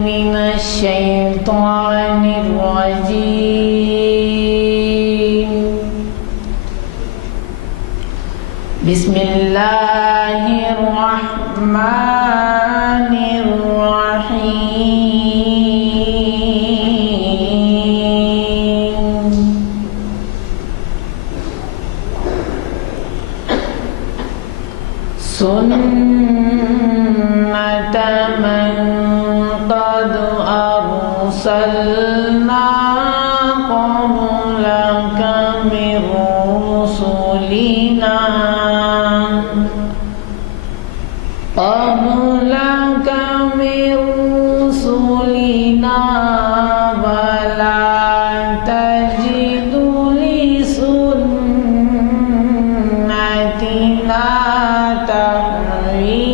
من الشيطان الرجيم. بسم الله الرحمن الرحيم. سنة من قد أرسلنا قبلك من رسلنا ولا تجد لسنتنا تحويلا.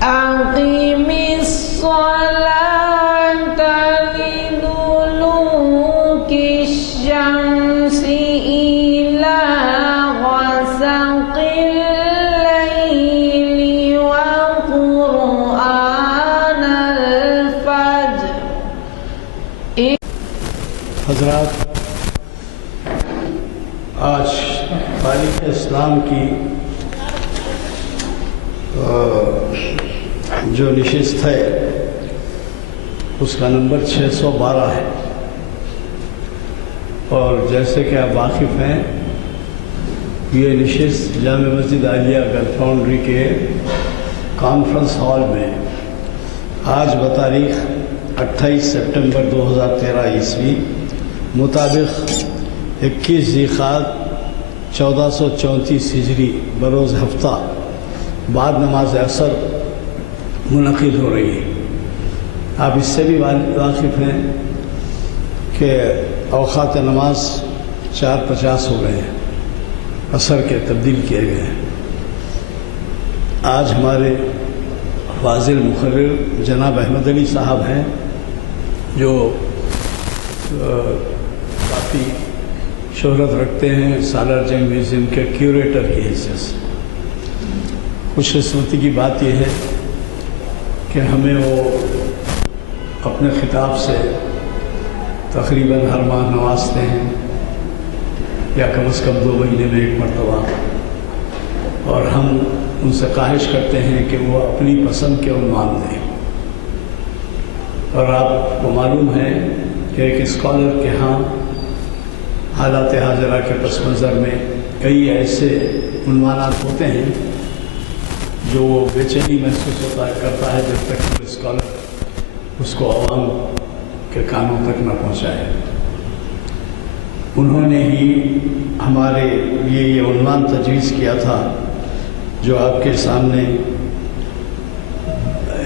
أقم الصلاة لدلوك الشمس إلى غسق الليل وقرآن الفجر. حضرات، آج تاریخ اسلام کی جو نشست ہے اس کا نمبر 612 ہے، اور جیسے کہ آپ واقف ہیں یہ نشست جامع مسجد عالیہ گرل فاؤنڈری کے کانفرنس ہال میں آج بتاریخ 28 سپٹمبر 2013 عیسوی مطابق 21 ذیقعدہ 1434 ہجری بروز ہفتہ بعد نماز عصر منعقد ہو رہی ہے۔ آپ اس سے بھی واقف ہیں کہ اوقات نماز 4:50 ہو گئے ہیں، عصر کے تبدیل کیے گئے ہیں۔ آج ہمارے فاضل مقرر جناب احمد علی صاحب ہیں جو کافی شہرت رکھتے ہیں سالار جنگ میوزیم کے کیوریٹر کی حیثیت سے۔ خوش قسمتی کی بات یہ ہے کہ ہمیں وہ اپنے خطاب سے تقریباً ہر ماہ نوازتے ہیں، یا کم از کم 2 مہینے میں ایک مرتبہ، اور ہم ان سے خواہش کرتے ہیں کہ وہ اپنی پسند کے عنوان دیں۔ اور آپ کو معلوم ہے کہ ایک اسکالر کے ہاں حالات حاضرہ کے پس منظر میں کئی ایسے عنوانات ہوتے ہیں جو وہ بے چینی محسوس کرتا ہے جب تک وہ اسکالر اس کو عوام کے کانوں تک نہ پہنچائے۔ انہوں نے ہی ہمارے لیے یہ عنوان تجویز کیا تھا جو آپ کے سامنے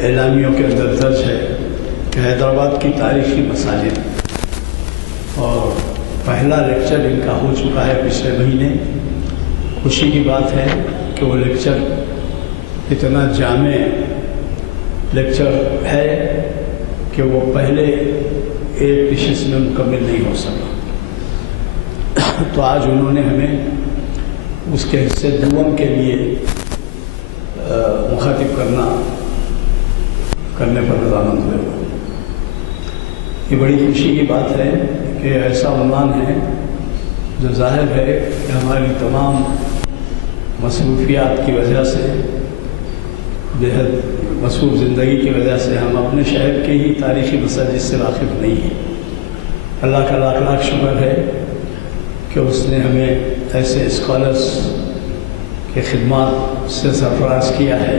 اعلامیوں کے اندر درج ہے کہ حیدرآباد کی تاریخی مساجد، اور پہلا لیکچر ان کا ہو چکا ہے پچھلے مہینے۔ خوشی کی بات ہے کہ وہ لیکچر اتنا جامع لیکچر ہے کہ وہ پہلے ایک نشست میں مکمل نہیں ہو سکا، تو آج انہوں نے ہمیں اس کے حصے دوم کے لیے مخاطب کرنے پر رضامند ہوئے۔ یہ بڑی خوشی کی بات ہے کہ ایسا عنوان ہے جو ظاہر ہے کہ ہماری تمام مصروفیات کی وجہ سے، بےحد مصروف زندگی کی وجہ سے ہم اپنے شہر کے ہی تاریخی مساجد سے واقف نہیں ہیں۔ اللہ کا لاکھ لاکھ شکر ہے کہ اس نے ہمیں ایسے اسکالرس کے خدمات سے سرفراز کیا ہے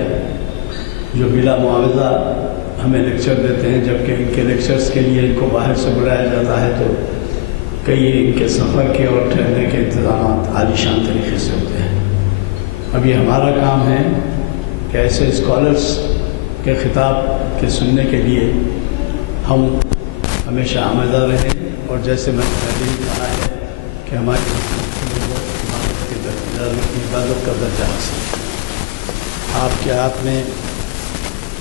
جو بلا معاوضہ ہمیں لیکچر دیتے ہیں، جبکہ ان کے لیکچرز کے لیے ان کو باہر سے بلایا جاتا ہے تو کئی ان کے سفر کے اور ٹھہرنے کے انتظامات عالی شان طریقے سے ہوتے ہیں۔ اب یہ ہمارا کام ہے کہ ایسے اسکالرس کے خطاب کے سننے کے لیے ہم ہمیشہ آمادہ رہیں، اور جیسے میں نے پہلے ہی کہا ہے کہ ہماری عبادت کا درجہ حاصل ہے۔ آپ کے ہاتھ میں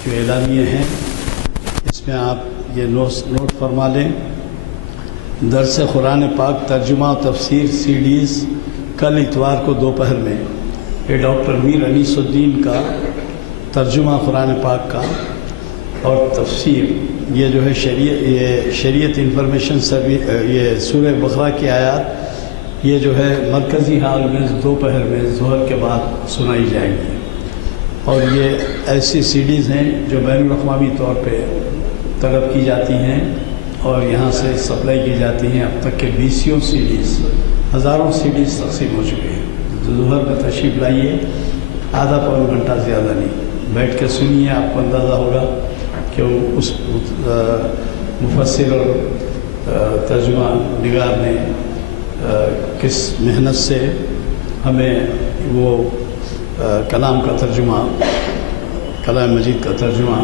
جو اعلامیے ہیں اس میں آپ یہ نوٹ فرما لیں۔ درس قرآن پاک ترجمہ و تفسیر CDs کل اتوار کو دوپہر میں یہ ڈاکٹر میر انیس الدین کا ترجمہ قرآن پاک کا اور تفسیر، یہ جو ہے شریعت انفارمیشن سروس، یہ سورہ بقرہ کی آیات یہ جو ہے مرکزی ہال میں دوپہر میں ظہر کے بعد سنائی جائے گی، اور یہ ایسی سیڈیز ہیں جو بین الاقوامی طور پہ طلب کی جاتی ہیں اور یہاں سے سپلائی کی جاتی ہیں۔ اب تک کے 20 سیڈیز، ہزاروں سیڈیز تقسیم ہو چکے ہیں۔ ظہر میں تشریف لائیے، آدھا پون گھنٹہ زیادہ نہیں، بیٹھ کے سنیے، آپ کو اندازہ ہوگا کہ اس مفسر اور ترجمہ نگار نے کس محنت سے ہمیں وہ کلام کا ترجمہ، کلام مجید کا ترجمہ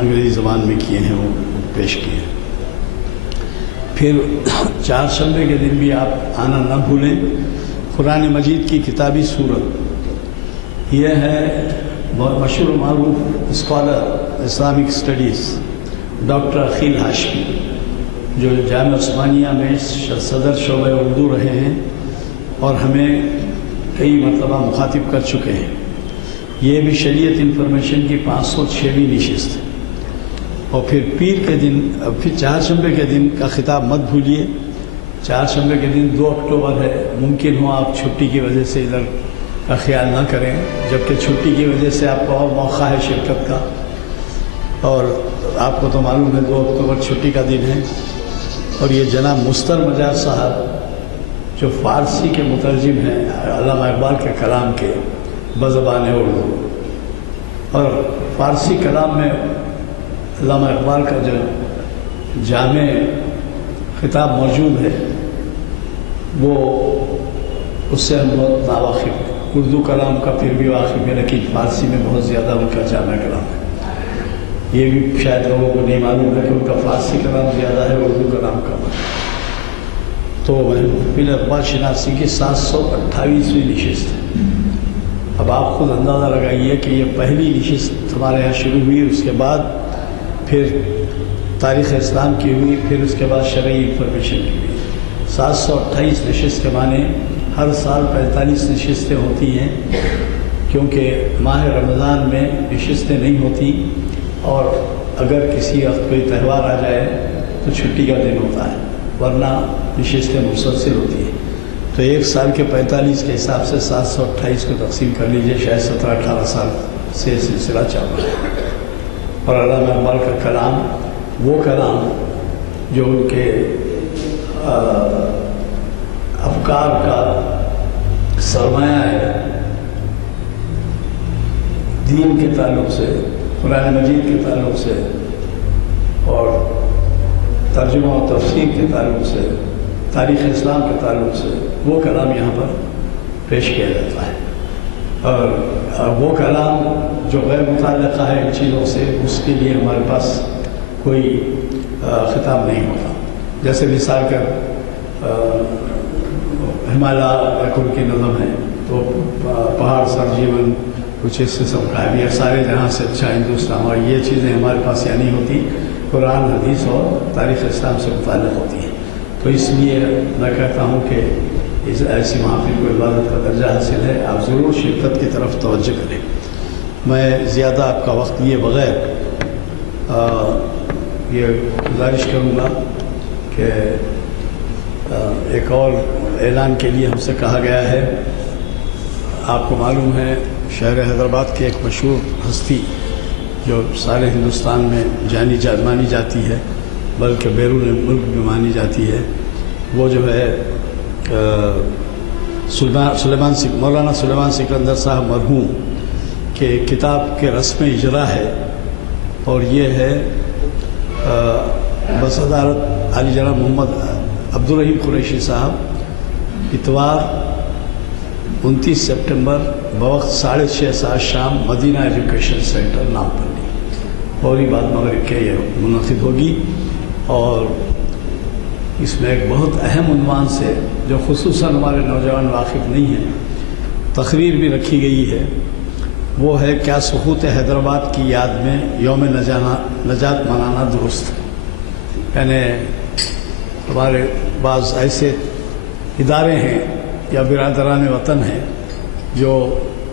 انگریزی زبان میں کیے ہیں، وہ پیش کیے ہیں۔ پھر چہارشنبے کے دن بھی آپ آنا نہ بھولیں۔ قرآن مجید کی کتابی صورت یہ ہے بہت مشہور معروف scholar Islamic studies doctor Aqeel Hashmi, جو جامعہ عثمانیہ میں صدر شعبہ اردو رہے ہیں اور ہمیں کئی مرتبہ مخاطب کر چکے ہیں۔ یہ بھی شریعت انفارمیشن کی 506ویں نشست ہے۔ اور پھر پیر کے دن، پھر چہارشنبے کے دن کا خطاب مت بھولیے۔ چہارشنبے کے دن 2 اکتوبر ہے، ممکن ہو آپ چھٹی کی وجہ سے ادھر کا خیال نہ کریں، جبکہ چھٹی کی وجہ سے آپ کو اور موقع ہے شرکت کا، اور آپ کو تو معلوم ہے 2 اکتوبر چھٹی کا دن ہے۔ اور یہ جناب مستر مجاز صاحب جو فارسی کے مترجم ہیں علامہ اقبال کے کلام کے بزبان اردو، اور فارسی کلام میں علامہ اقبال کا جو جامع خطاب موجود ہے وہ اس سے ہم بہت ناواقف ہیں۔ اردو کلام کا پھر بھی واقف ہے، لیکن فارسی میں بہت زیادہ ان کا جامع کلام ہے۔ یہ بھی شاید لوگوں کو نہیں معلوم ہے کہ ان کا فارسی کلام زیادہ ہے، اردو کلام کم ہے۔ تو محفل اقبال شناسی کی 728ویں نشست ہے۔ اب آپ خود اندازہ لگائیے کہ یہ پہلی نشست ہمارے یہاں شروع ہوئی، اس کے بعد پھر تاریخ اسلام کی ہوئی، پھر اس کے بعد شرعی انفارمیشن کی ہوئی۔ 728 نشست کے معنی ہر سال 45 نشستیں ہوتی ہیں، کیونکہ ماہ رمضان میں نشستیں نہیں ہوتی، اور اگر کسی وقت کوئی تہوار آ جائے تو چھٹی کا دن ہوتا ہے، ورنہ نشستیں مسلسل ہوتی ہیں۔ تو ایک سال کے 45 کے حساب سے 728 کو تقسیم کر لیجئے، شاید 17-18 سال سے سلسلہ چل رہا ہے۔ اور علامہ اقبال کا کلام، وہ کلام جو ان کے افکار کا سرمایہ ہے، دین کے تعلق سے، قرآن مجید کے تعلق سے، اور ترجمہ و تفسیر کے تعلق سے، تاریخ اسلام کے تعلق سے، وہ کلام یہاں پر پیش کیا جاتا ہے۔ اور وہ کلام جو غیر متعلقہ ہے ان چیزوں سے، اس کے لیے ہمارے پاس کوئی خطاب نہیں ہوتا۔ جیسے مثال کر ہمالیہ کل کی نظم ہے، تو پہاڑ سر جیون کچھ اس قسم کا ہے، یہ سارے جہاں سے اچھا ہندوستان، اور یہ چیزیں ہمارے پاس یہاں نہیں ہوتی، قرآن حدیث اور تاریخ اسلام سے متعلق ہوتی ہیں۔ تو اس لیے میں کہتا ہوں کہ اس ایسی محافل کو عبادت کا درجہ حاصل ہے، آپ ضرور شرکت کی طرف توجہ کریں۔ میں زیادہ آپ کا وقت لیے بغیر یہ گزارش کروں گا کہ ایک اور اعلان کے لیے ہم سے کہا گیا ہے۔ آپ کو معلوم ہے شہر حیدرآباد کی ایک مشہور ہستی جو سارے ہندوستان میں مانی جاتی ہے، بلکہ بیرون ملک بھی مانی جاتی ہے، وہ جو ہے مولانا سلیمان سکندر صاحب مرحوم کے کتاب کے رسم اجرا ہے، اور یہ ہے بصدارت علی جناب محمد عبدالرحیم قریشی صاحب، اتوار 29 سپٹمبر بوقت 6:30 شام، مدینہ ایجوکیشن سینٹر نامپلی، فوری بعد مغرب کے یہ منعقد ہوگی۔ اور اس میں ایک بہت اہم عنوان سے، جو خصوصاً ہمارے نوجوان واقف نہیں ہیں، تقریر بھی رکھی گئی ہے، وہ ہے کیا سقوط حیدرآباد کی یاد میں یوم نجات منانا درست ہے؟ یعنی ہمارے بعض ایسے ادارے ہیں یا برادران وطن ہیں جو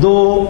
2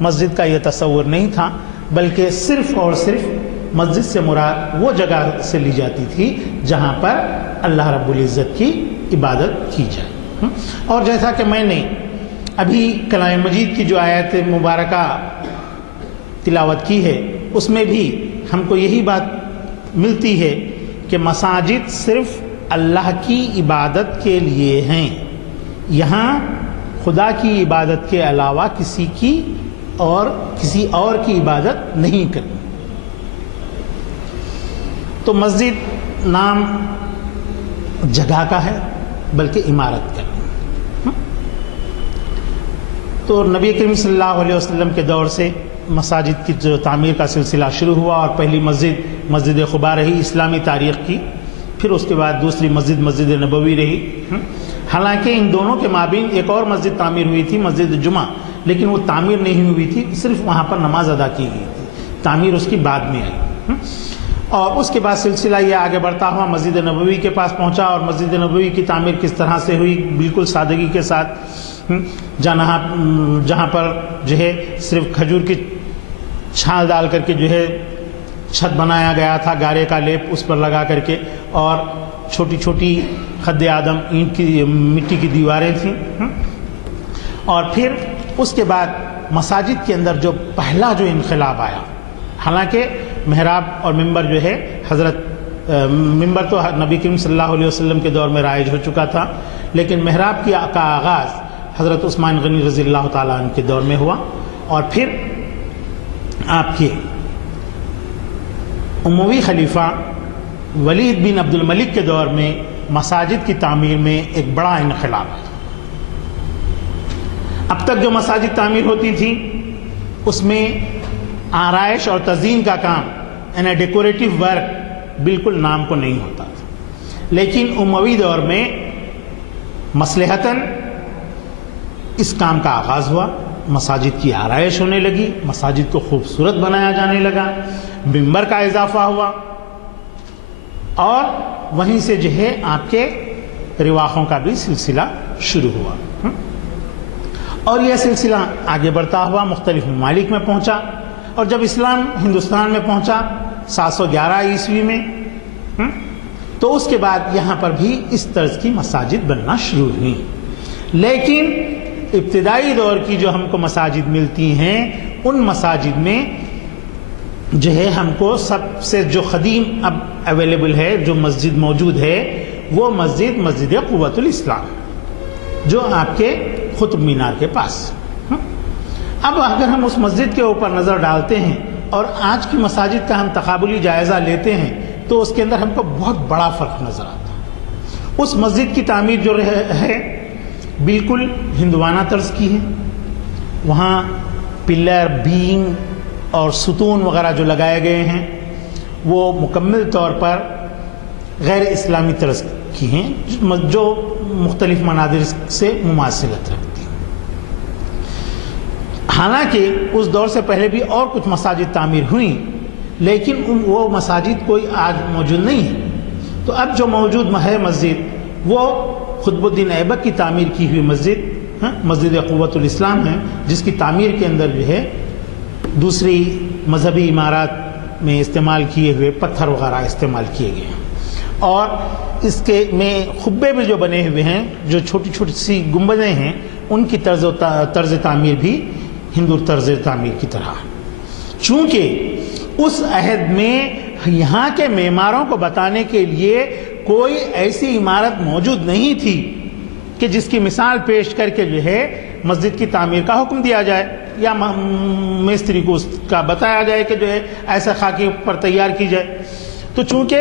مسجد کا یہ تصور نہیں تھا، بلکہ صرف اور صرف مسجد سے مراد وہ جگہ سے لی جاتی تھی جہاں پر اللہ رب العزت کی عبادت کی جائے۔ اور جیسا کہ میں نے ابھی کلام مجید کی جو آیت مبارکہ تلاوت کی ہے، اس میں بھی ہم کو یہی بات ملتی ہے کہ مساجد صرف اللہ کی عبادت کے لیے ہیں، یہاں خدا کی عبادت کے علاوہ کسی اور کی عبادت نہیں کرنی۔ تو مسجد نام جگہ کا ہے بلکہ عمارت کا نہیں۔ تو نبی کریم صلی اللہ علیہ وسلم کے دور سے مساجد کی جو تعمیر کا سلسلہ شروع ہوا، اور پہلی مسجد قباء رہی اسلامی تاریخ کی، پھر اس کے بعد دوسری مسجد نبوی رہی۔ حالانکہ ان دونوں کے مابین ایک اور مسجد تعمیر ہوئی تھی، مسجد جمعہ، لیکن وہ تعمیر نہیں ہوئی تھی، صرف وہاں پر نماز ادا کی گئی تھی، تعمیر اس کی بعد میں آئی۔ اور اس کے بعد سلسلہ یہ آگے بڑھتا ہوا مسجد نبوی کے پاس پہنچا، اور مسجد نبوی کی تعمیر کس طرح سے ہوئی، بالکل سادگی کے ساتھ، جہاں پر جو ہے صرف کھجور کی چھال ڈال کر کے جو ہے چھت بنایا گیا تھا، گارے کا لیپ اس پر لگا کر کے، اور چھوٹی چھوٹی خد آدم اینٹ کی مٹی کی دیواریں تھیں۔ اور پھر اس کے بعد مساجد کے اندر جو پہلا جو انقلاب آیا، حالانکہ محراب اور ممبر جو ہے ممبر تو نبی کریم صلی اللہ علیہ وسلم کے دور میں رائج ہو چکا تھا، لیکن محراب کا آغاز حضرت عثمان غنی رضی اللہ تعالیٰ عنہ کے دور میں ہوا، اور پھر آپ کے اموی خلیفہ ولید بن عبد الملک کے دور میں مساجد کی تعمیر میں ایک بڑا انقلاب ہے۔ اب تک جو مساجد تعمیر ہوتی تھی اس میں آرائش اور تزئین کا کام، یعنی ڈیکوریٹو ورک، بالکل نام کو نہیں ہوتا تھا، لیکن اموی دور میں مصلحتاً اس کام کا آغاز ہوا، مساجد کی آرائش ہونے لگی، مساجد کو خوبصورت بنایا جانے لگا، ممبر کا اضافہ ہوا، اور وہیں سے جو ہے آپ کے رواحوں کا بھی سلسلہ شروع ہوا، اور یہ سلسلہ آگے بڑھتا ہوا مختلف ممالک میں پہنچا، اور جب اسلام ہندوستان میں پہنچا 711 عیسوی میں، تو اس کے بعد یہاں پر بھی اس طرز کی مساجد بننا شروع ہوئی۔ لیکن ابتدائی دور کی جو ہم کو مساجد ملتی ہیں، ان مساجد میں جو ہے ہم کو سب سے جو قدیم اب اویلیبل ہے، جو مسجد موجود ہے، وہ مسجد قوت الاسلام، جو آپ کے قطب مینار کے پاس۔ اب اگر ہم اس مسجد کے اوپر نظر ڈالتے ہیں اور آج کی مساجد کا ہم تقابلی جائزہ لیتے ہیں، تو اس کے اندر ہم کو بہت بڑا فرق نظر آتا ہے۔ اس مسجد کی تعمیر جو ہے بالکل ہندوانہ طرز کی ہے، وہاں پلر، بیم اور ستون وغیرہ جو لگائے گئے ہیں وہ مکمل طور پر غیر اسلامی طرز کی ہیں، جو مختلف مناظر سے مماثلت رکھتی ہیں۔ حالانکہ اس دور سے پہلے بھی اور کچھ مساجد تعمیر ہوئیں، لیکن وہ مساجد کوئی آج موجود نہیں ہے۔ تو اب جو موجود ہے مسجد، وہ قطب الدین ایبک کی تعمیر کی ہوئی مسجد قوت الاسلام ہے، جس کی تعمیر کے اندر جو ہے دوسری مذہبی عمارات میں استعمال کیے ہوئے پتھر وغیرہ استعمال کیے گئے ہیں، اور اس کے میں خبے بھی جو بنے ہوئے ہیں، جو چھوٹی چھوٹی سی گنبدیں ہیں، ان کی طرز تعمیر بھی ہندو طرز تعمیر کی طرح ہے۔ چونکہ اس عہد میں یہاں کے معماروں کو بتانے کے لیے کوئی ایسی عمارت موجود نہیں تھی کہ جس کی مثال پیش کر کے جو ہے مسجد کی تعمیر کا حکم دیا جائے، یا مستری کو اس کا بتایا جائے کہ جو ہے ایسا خاکے پر تیار کی جائے۔ تو چونکہ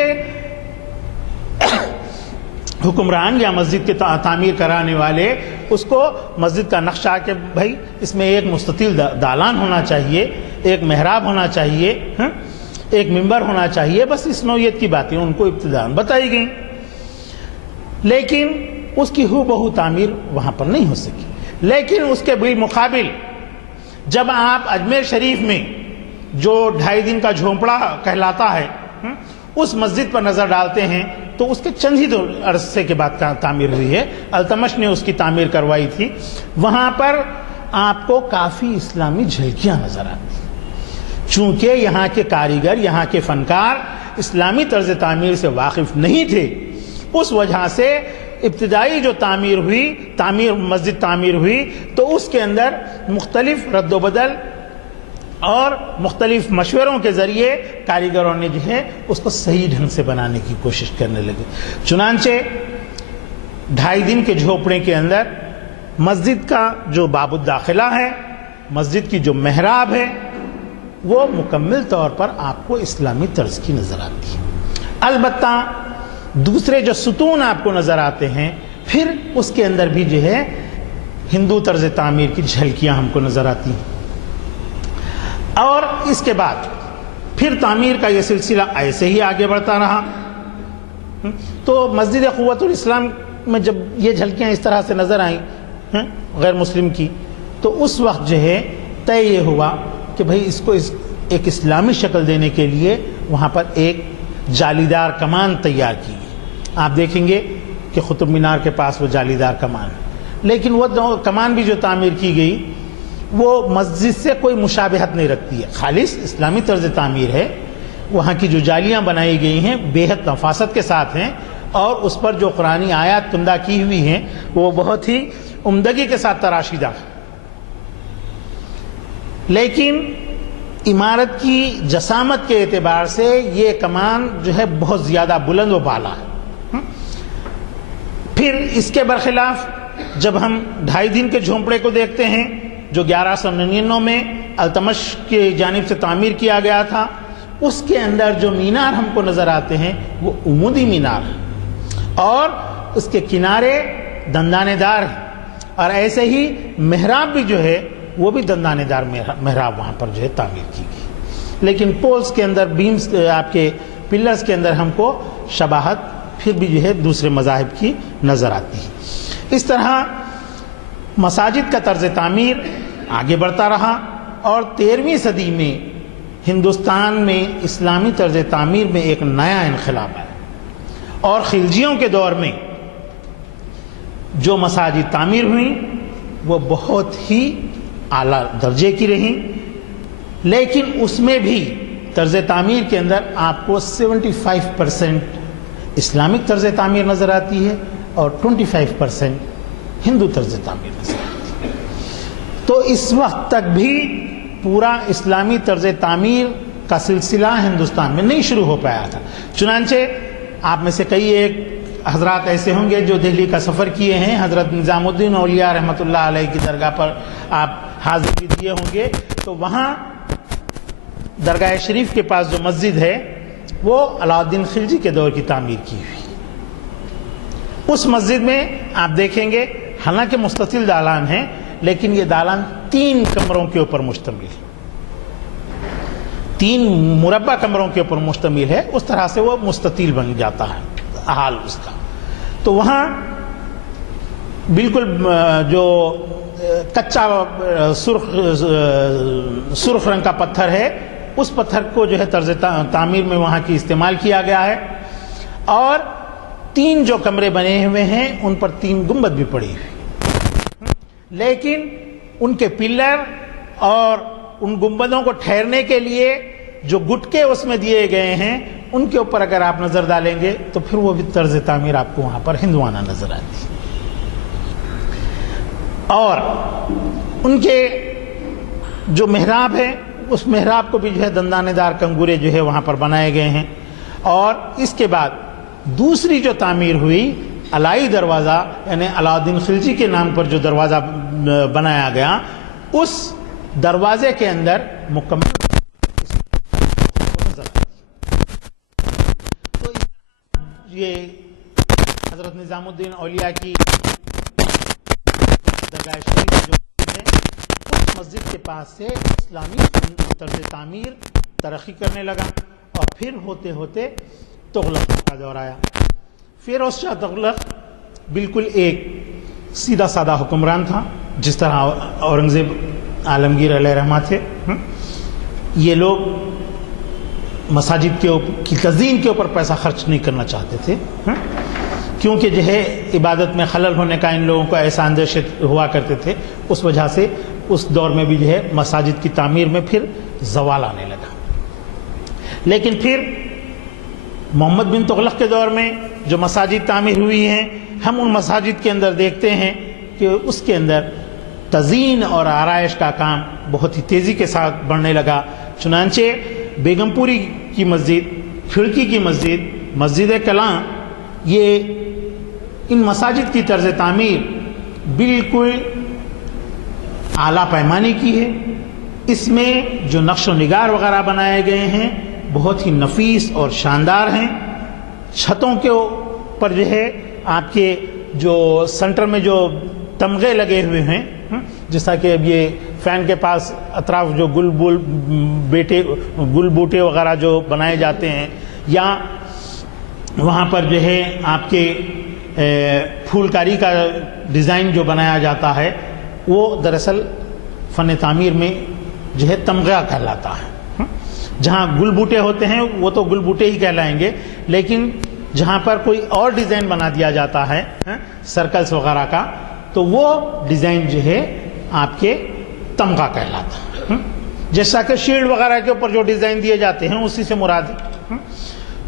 حکمران یا مسجد کے تعمیر کرانے والے اس کو مسجد کا نقشہ کہ بھائی اس میں ایک مستطیل دالان ہونا چاہیے، ایک محراب ہونا چاہیے، ایک ممبر ہونا چاہیے، بس اس نوعیت کی باتیں ان کو ابتداءً بتائی گئیں، لیکن اس کی ہو بہو تعمیر وہاں پر نہیں ہو سکی۔ لیکن اس کے بالمقابل جب آپ اجمیر شریف میں جو 2.5 دن کا جھونپڑا کہلاتا ہے، اس مسجد پر نظر ڈالتے ہیں تو اس کے چند ہی عرصے کے بعد تعمیر ہوئی ہے، التمش نے اس کی تعمیر کروائی تھی۔ وہاں پر آپ کو کافی اسلامی جھلکیاں نظر آتی ہیں. چونکہ یہاں کے کاریگر، یہاں کے فنکار اسلامی طرز تعمیر سے واقف نہیں تھے، اس وجہ سے ابتدائی جو مسجد تعمیر ہوئی تو اس کے اندر مختلف رد و بدل اور مختلف مشوروں کے ذریعے کاریگروں نے جو ہے اس کو صحیح ڈھنگ سے بنانے کی کوشش کرنے لگے. چنانچہ 2.5 دن کے جھونپڑے کے اندر مسجد کا جو باب الداخلہ ہے، مسجد کی جو محراب ہے، وہ مکمل طور پر آپ کو اسلامی طرز کی نظر آتی ہے. البتہ دوسرے جو ستون آپ کو نظر آتے ہیں، پھر اس کے اندر بھی جو ہے ہندو طرز تعمیر کی جھلکیاں ہم کو نظر آتی ہیں. اور اس کے بعد پھر تعمیر کا یہ سلسلہ ایسے ہی آگے بڑھتا رہا. تو مسجد قوت الاسلام میں جب یہ جھلکیاں اس طرح سے نظر آئیں غیر مسلم کی، تو اس وقت جو ہے طے یہ ہوا کہ بھئی اس کو ایک اسلامی شکل دینے کے لیے وہاں پر ایک جالیدار کمان تیار کی گئی. آپ دیکھیں گے کہ قطب مینار کے پاس وہ جالیدار کمان ہے، لیکن وہ کمان بھی جو تعمیر کی گئی وہ مسجد سے کوئی مشابہت نہیں رکھتی ہے، خالص اسلامی طرز تعمیر ہے. وہاں کی جو جالیاں بنائی گئی ہیں بےحد نفاست کے ساتھ ہیں، اور اس پر جو قرآنی آیات کندہ کی ہوئی ہیں وہ بہت ہی عمدگی کے ساتھ تراشیدہ ہیں. لیکن عمارت کی جسامت کے اعتبار سے یہ کمان جو ہے بہت زیادہ بلند و بالا ہے. پھر اس کے برخلاف جب ہم 2.5 دن کے جھونپڑے کو دیکھتے ہیں جو 1199 میں التمش کی جانب سے تعمیر کیا گیا تھا، اس کے اندر جو مینار ہم کو نظر آتے ہیں وہ عمودی مینار ہیں اور اس کے کنارے دندانے دار ہیں، اور ایسے ہی محراب بھی جو ہے وہ بھی دندانے دار محراب وہاں پر جو ہے تعمیر کی گئی. لیکن پولز کے اندر، بیمز آپ کے پلرز کے اندر ہم کو شباہت پھر بھی جو ہے دوسرے مذاہب کی نظر آتی ہے. اس طرح مساجد کا طرز تعمیر آگے بڑھتا رہا، اور 13ویں صدی میں ہندوستان میں اسلامی طرز تعمیر میں ایک نیا انقلاب آیا، اور خلجیوں کے دور میں جو مساجد تعمیر ہوئیں وہ بہت ہی اعلیٰ درجے کی رہیں. لیکن اس میں بھی طرز تعمیر کے اندر آپ کو 75% اسلامک طرز تعمیر نظر آتی ہے اور 25% ہندو طرز تعمیر نظر آتی ہے. تو اس وقت تک بھی پورا اسلامی طرز تعمیر کا سلسلہ ہندوستان میں نہیں شروع ہو پایا تھا. چنانچہ آپ میں سے کئی ایک حضرات ایسے ہوں گے جو دہلی کا سفر کیے ہیں. حضرت نظام الدین اولیاء رحمۃ اللہ علیہ کی درگاہ پر آپ حاضری دیے ہوں گے. تو وہاں درگاہ شریف کے پاس جو مسجد ہے وہ علاء الدین خلجی کے دور کی تعمیر کی ہوئی. اس مسجد میں آپ دیکھیں گے حالانکہ مستطیل دالان ہے، لیکن یہ دالان 3 کمروں کے اوپر مشتمل ہے، 3 مربع کمروں کے اوپر مشتمل ہے. اس طرح سے وہ مستطیل بن جاتا ہے حال اس کا. تو وہاں بالکل جو کچا سرخ رنگ کا پتھر ہے، اس پتھر کو جو ہے طرز تعمیر میں وہاں کی استعمال کیا گیا ہے. اور 3 جو کمرے بنے ہوئے ہیں ان پر 3 گنبد بھی پڑی ہوئی، لیکن ان کے پلر اور ان گنبدوں کو ٹھہرنے کے لیے جو گٹکے اس میں دیے گئے ہیں ان کے اوپر اگر آپ نظر ڈالیں گے تو پھر وہ بھی طرز تعمیر آپ کو وہاں پر ہندوانہ نظر آتی ہے. اور ان کے جو محراب ہے اس محراب کو بھی جو ہے دندانے دار کنگورے جو ہے وہاں پر بنائے گئے ہیں. اور اس کے بعد دوسری جو تعمیر ہوئی علائی دروازہ، یعنی علاء الدین خلجی کے نام پر جو دروازہ بنایا گیا، اس دروازے کے اندر مکمل تو یہ حضرت نظام الدین اولیاء کی درگاہ شریف جو ہے اس مسجد کے پاس سے اسلامی طرز تعمیر ترقی کرنے لگا. اور پھر ہوتے ہوتے تغلق کا دور آیا. فیروز شاہ تغلق بالکل ایک سیدھا سادہ حکمران تھا، جس طرح اورنگزیب عالمگیر علیہ رحمہ تھے. یہ لوگ مساجد کی تزئین کے اوپر پیسہ خرچ نہیں کرنا چاہتے تھے، کیونکہ جو ہے عبادت میں خلل ہونے کا ان لوگوں کو ایسا اندیشے ہوا کرتے تھے. اس وجہ سے اس دور میں بھی جو ہے مساجد کی تعمیر میں پھر زوال آنے لگا. لیکن پھر محمد بن تغلق کے دور میں جو مساجد تعمیر ہوئی ہیں، ہم ان مساجد کے اندر دیکھتے ہیں کہ اس کے اندر تزئین اور آرائش کا کام بہت ہی تیزی کے ساتھ بڑھنے لگا. چنانچہ بیگم پوری کی مسجد، کھڑکی کی مسجد، مسجد کلاں، یہ ان مساجد کی طرز تعمیر بالکل اعلیٰ پیمانے کی ہے. اس میں جو نقش و نگار وغیرہ بنائے گئے ہیں بہت ہی نفیس اور شاندار ہیں. چھتوں کے پر جو ہے آپ کے جو سینٹر میں جو تمغے لگے ہوئے ہیں، جیسا کہ اب یہ فین کے پاس اطراف جو گل بوٹے وغیرہ جو بنائے جاتے ہیں، یا وہاں پر جو ہے آپ کے پھول کاری کا ڈیزائن جو بنایا جاتا ہے، وہ دراصل فن تعمیر میں جو ہے تمغہ کہلاتا ہے. جہاں گل بوٹے ہوتے ہیں وہ تو گل بوٹے ہی کہلائیں گے، لیکن جہاں پر کوئی اور ڈیزائن بنا دیا جاتا ہے سرکلز وغیرہ کا، تو وہ ڈیزائن جو ہے آپ کے تمغہ کہلاتا ہے. جیسا کہ شیلڈ وغیرہ کے اوپر جو ڈیزائن دیے جاتے ہیں اسی سے مراد ہے.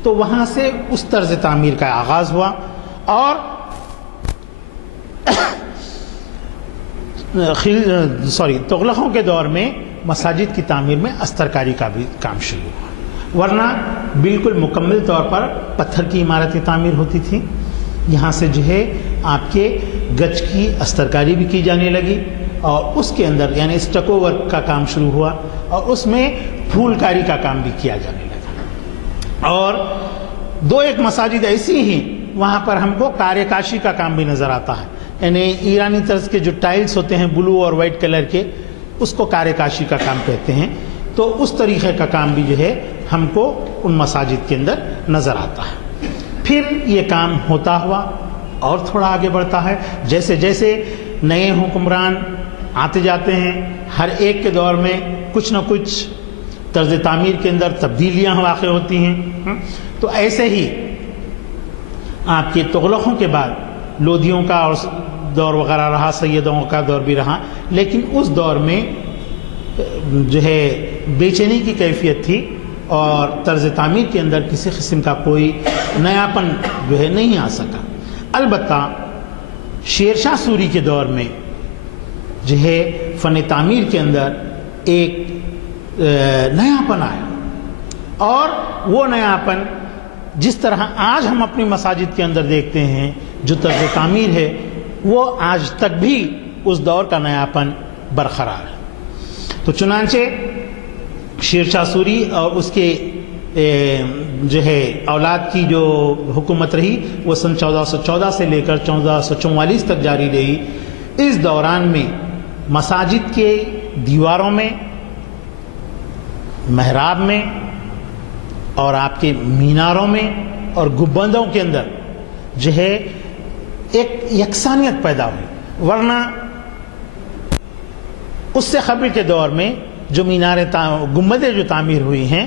تو وہاں سے اس طرز تعمیر کا آغاز ہوا، اور تغلقوں کے دور میں مساجد کی تعمیر میں استرکاری کا بھی کام شروع ہوا. ورنہ بالکل مکمل طور پر پتھر کی عمارتیں تعمیر ہوتی تھیں. یہاں سے جو ہے آپ کے گچ کی استرکاری بھی کی جانے لگی، اور اس کے اندر یعنی اسٹکو ورک کا کام شروع ہوا، اور اس میں پھول کاری کا کام بھی کیا جانے لگا. اور دو ایک مساجد ایسی ہیں وہاں پر ہم کو کارے کاشی کا کام بھی نظر آتا ہے. یعنی ایرانی طرز کے جو ٹائلز ہوتے ہیں بلو اور وائٹ کلر کے، اس کو کارے کاشی کا کام کہتے ہیں. تو اس طریقے کا کام بھی جو ہے ہم کو ان مساجد کے اندر نظر آتا ہے. پھر یہ کام ہوتا ہوا اور تھوڑا آگے بڑھتا ہے. جیسے جیسے نئے حکمران آتے جاتے ہیں، ہر ایک کے دور میں کچھ نہ کچھ طرز تعمیر کے اندر تبدیلیاں واقع ہوتی ہیں. تو ایسے ہی آپ کے تغلقوں کے بعد لودھیوں کا اور دور وغیرہ رہا، سیدوں کا دور بھی رہا، لیکن اس دور میں جو ہے بے چینی کی کیفیت تھی، اور طرز تعمیر کے اندر کسی قسم کا کوئی نیاپن جو ہے نہیں آ سکا. البتہ شیر شاہ سوری کے دور میں جو ہے فن تعمیر کے اندر ایک نیاپن آیا، اور وہ نیاپن جس طرح آج ہم اپنی مساجد کے اندر دیکھتے ہیں جو طرز تعمیر ہے، وہ آج تک بھی اس دور کا نیاپن برقرار ہے. تو چنانچہ شیر شاہ سوری اور اس کے جو ہے اولاد کی جو حکومت رہی وہ سن 1414 سے لے کر 1444 تک جاری رہی. اس دوران میں مساجد کے دیواروں میں، محراب میں، اور آپ کے میناروں میں اور گنبدوں کے اندر جو ہے ایک یکسانیت پیدا ہوئی. ورنہ اس سے قبل کے دور میں جو گنبدیں جو تعمیر ہوئی ہیں،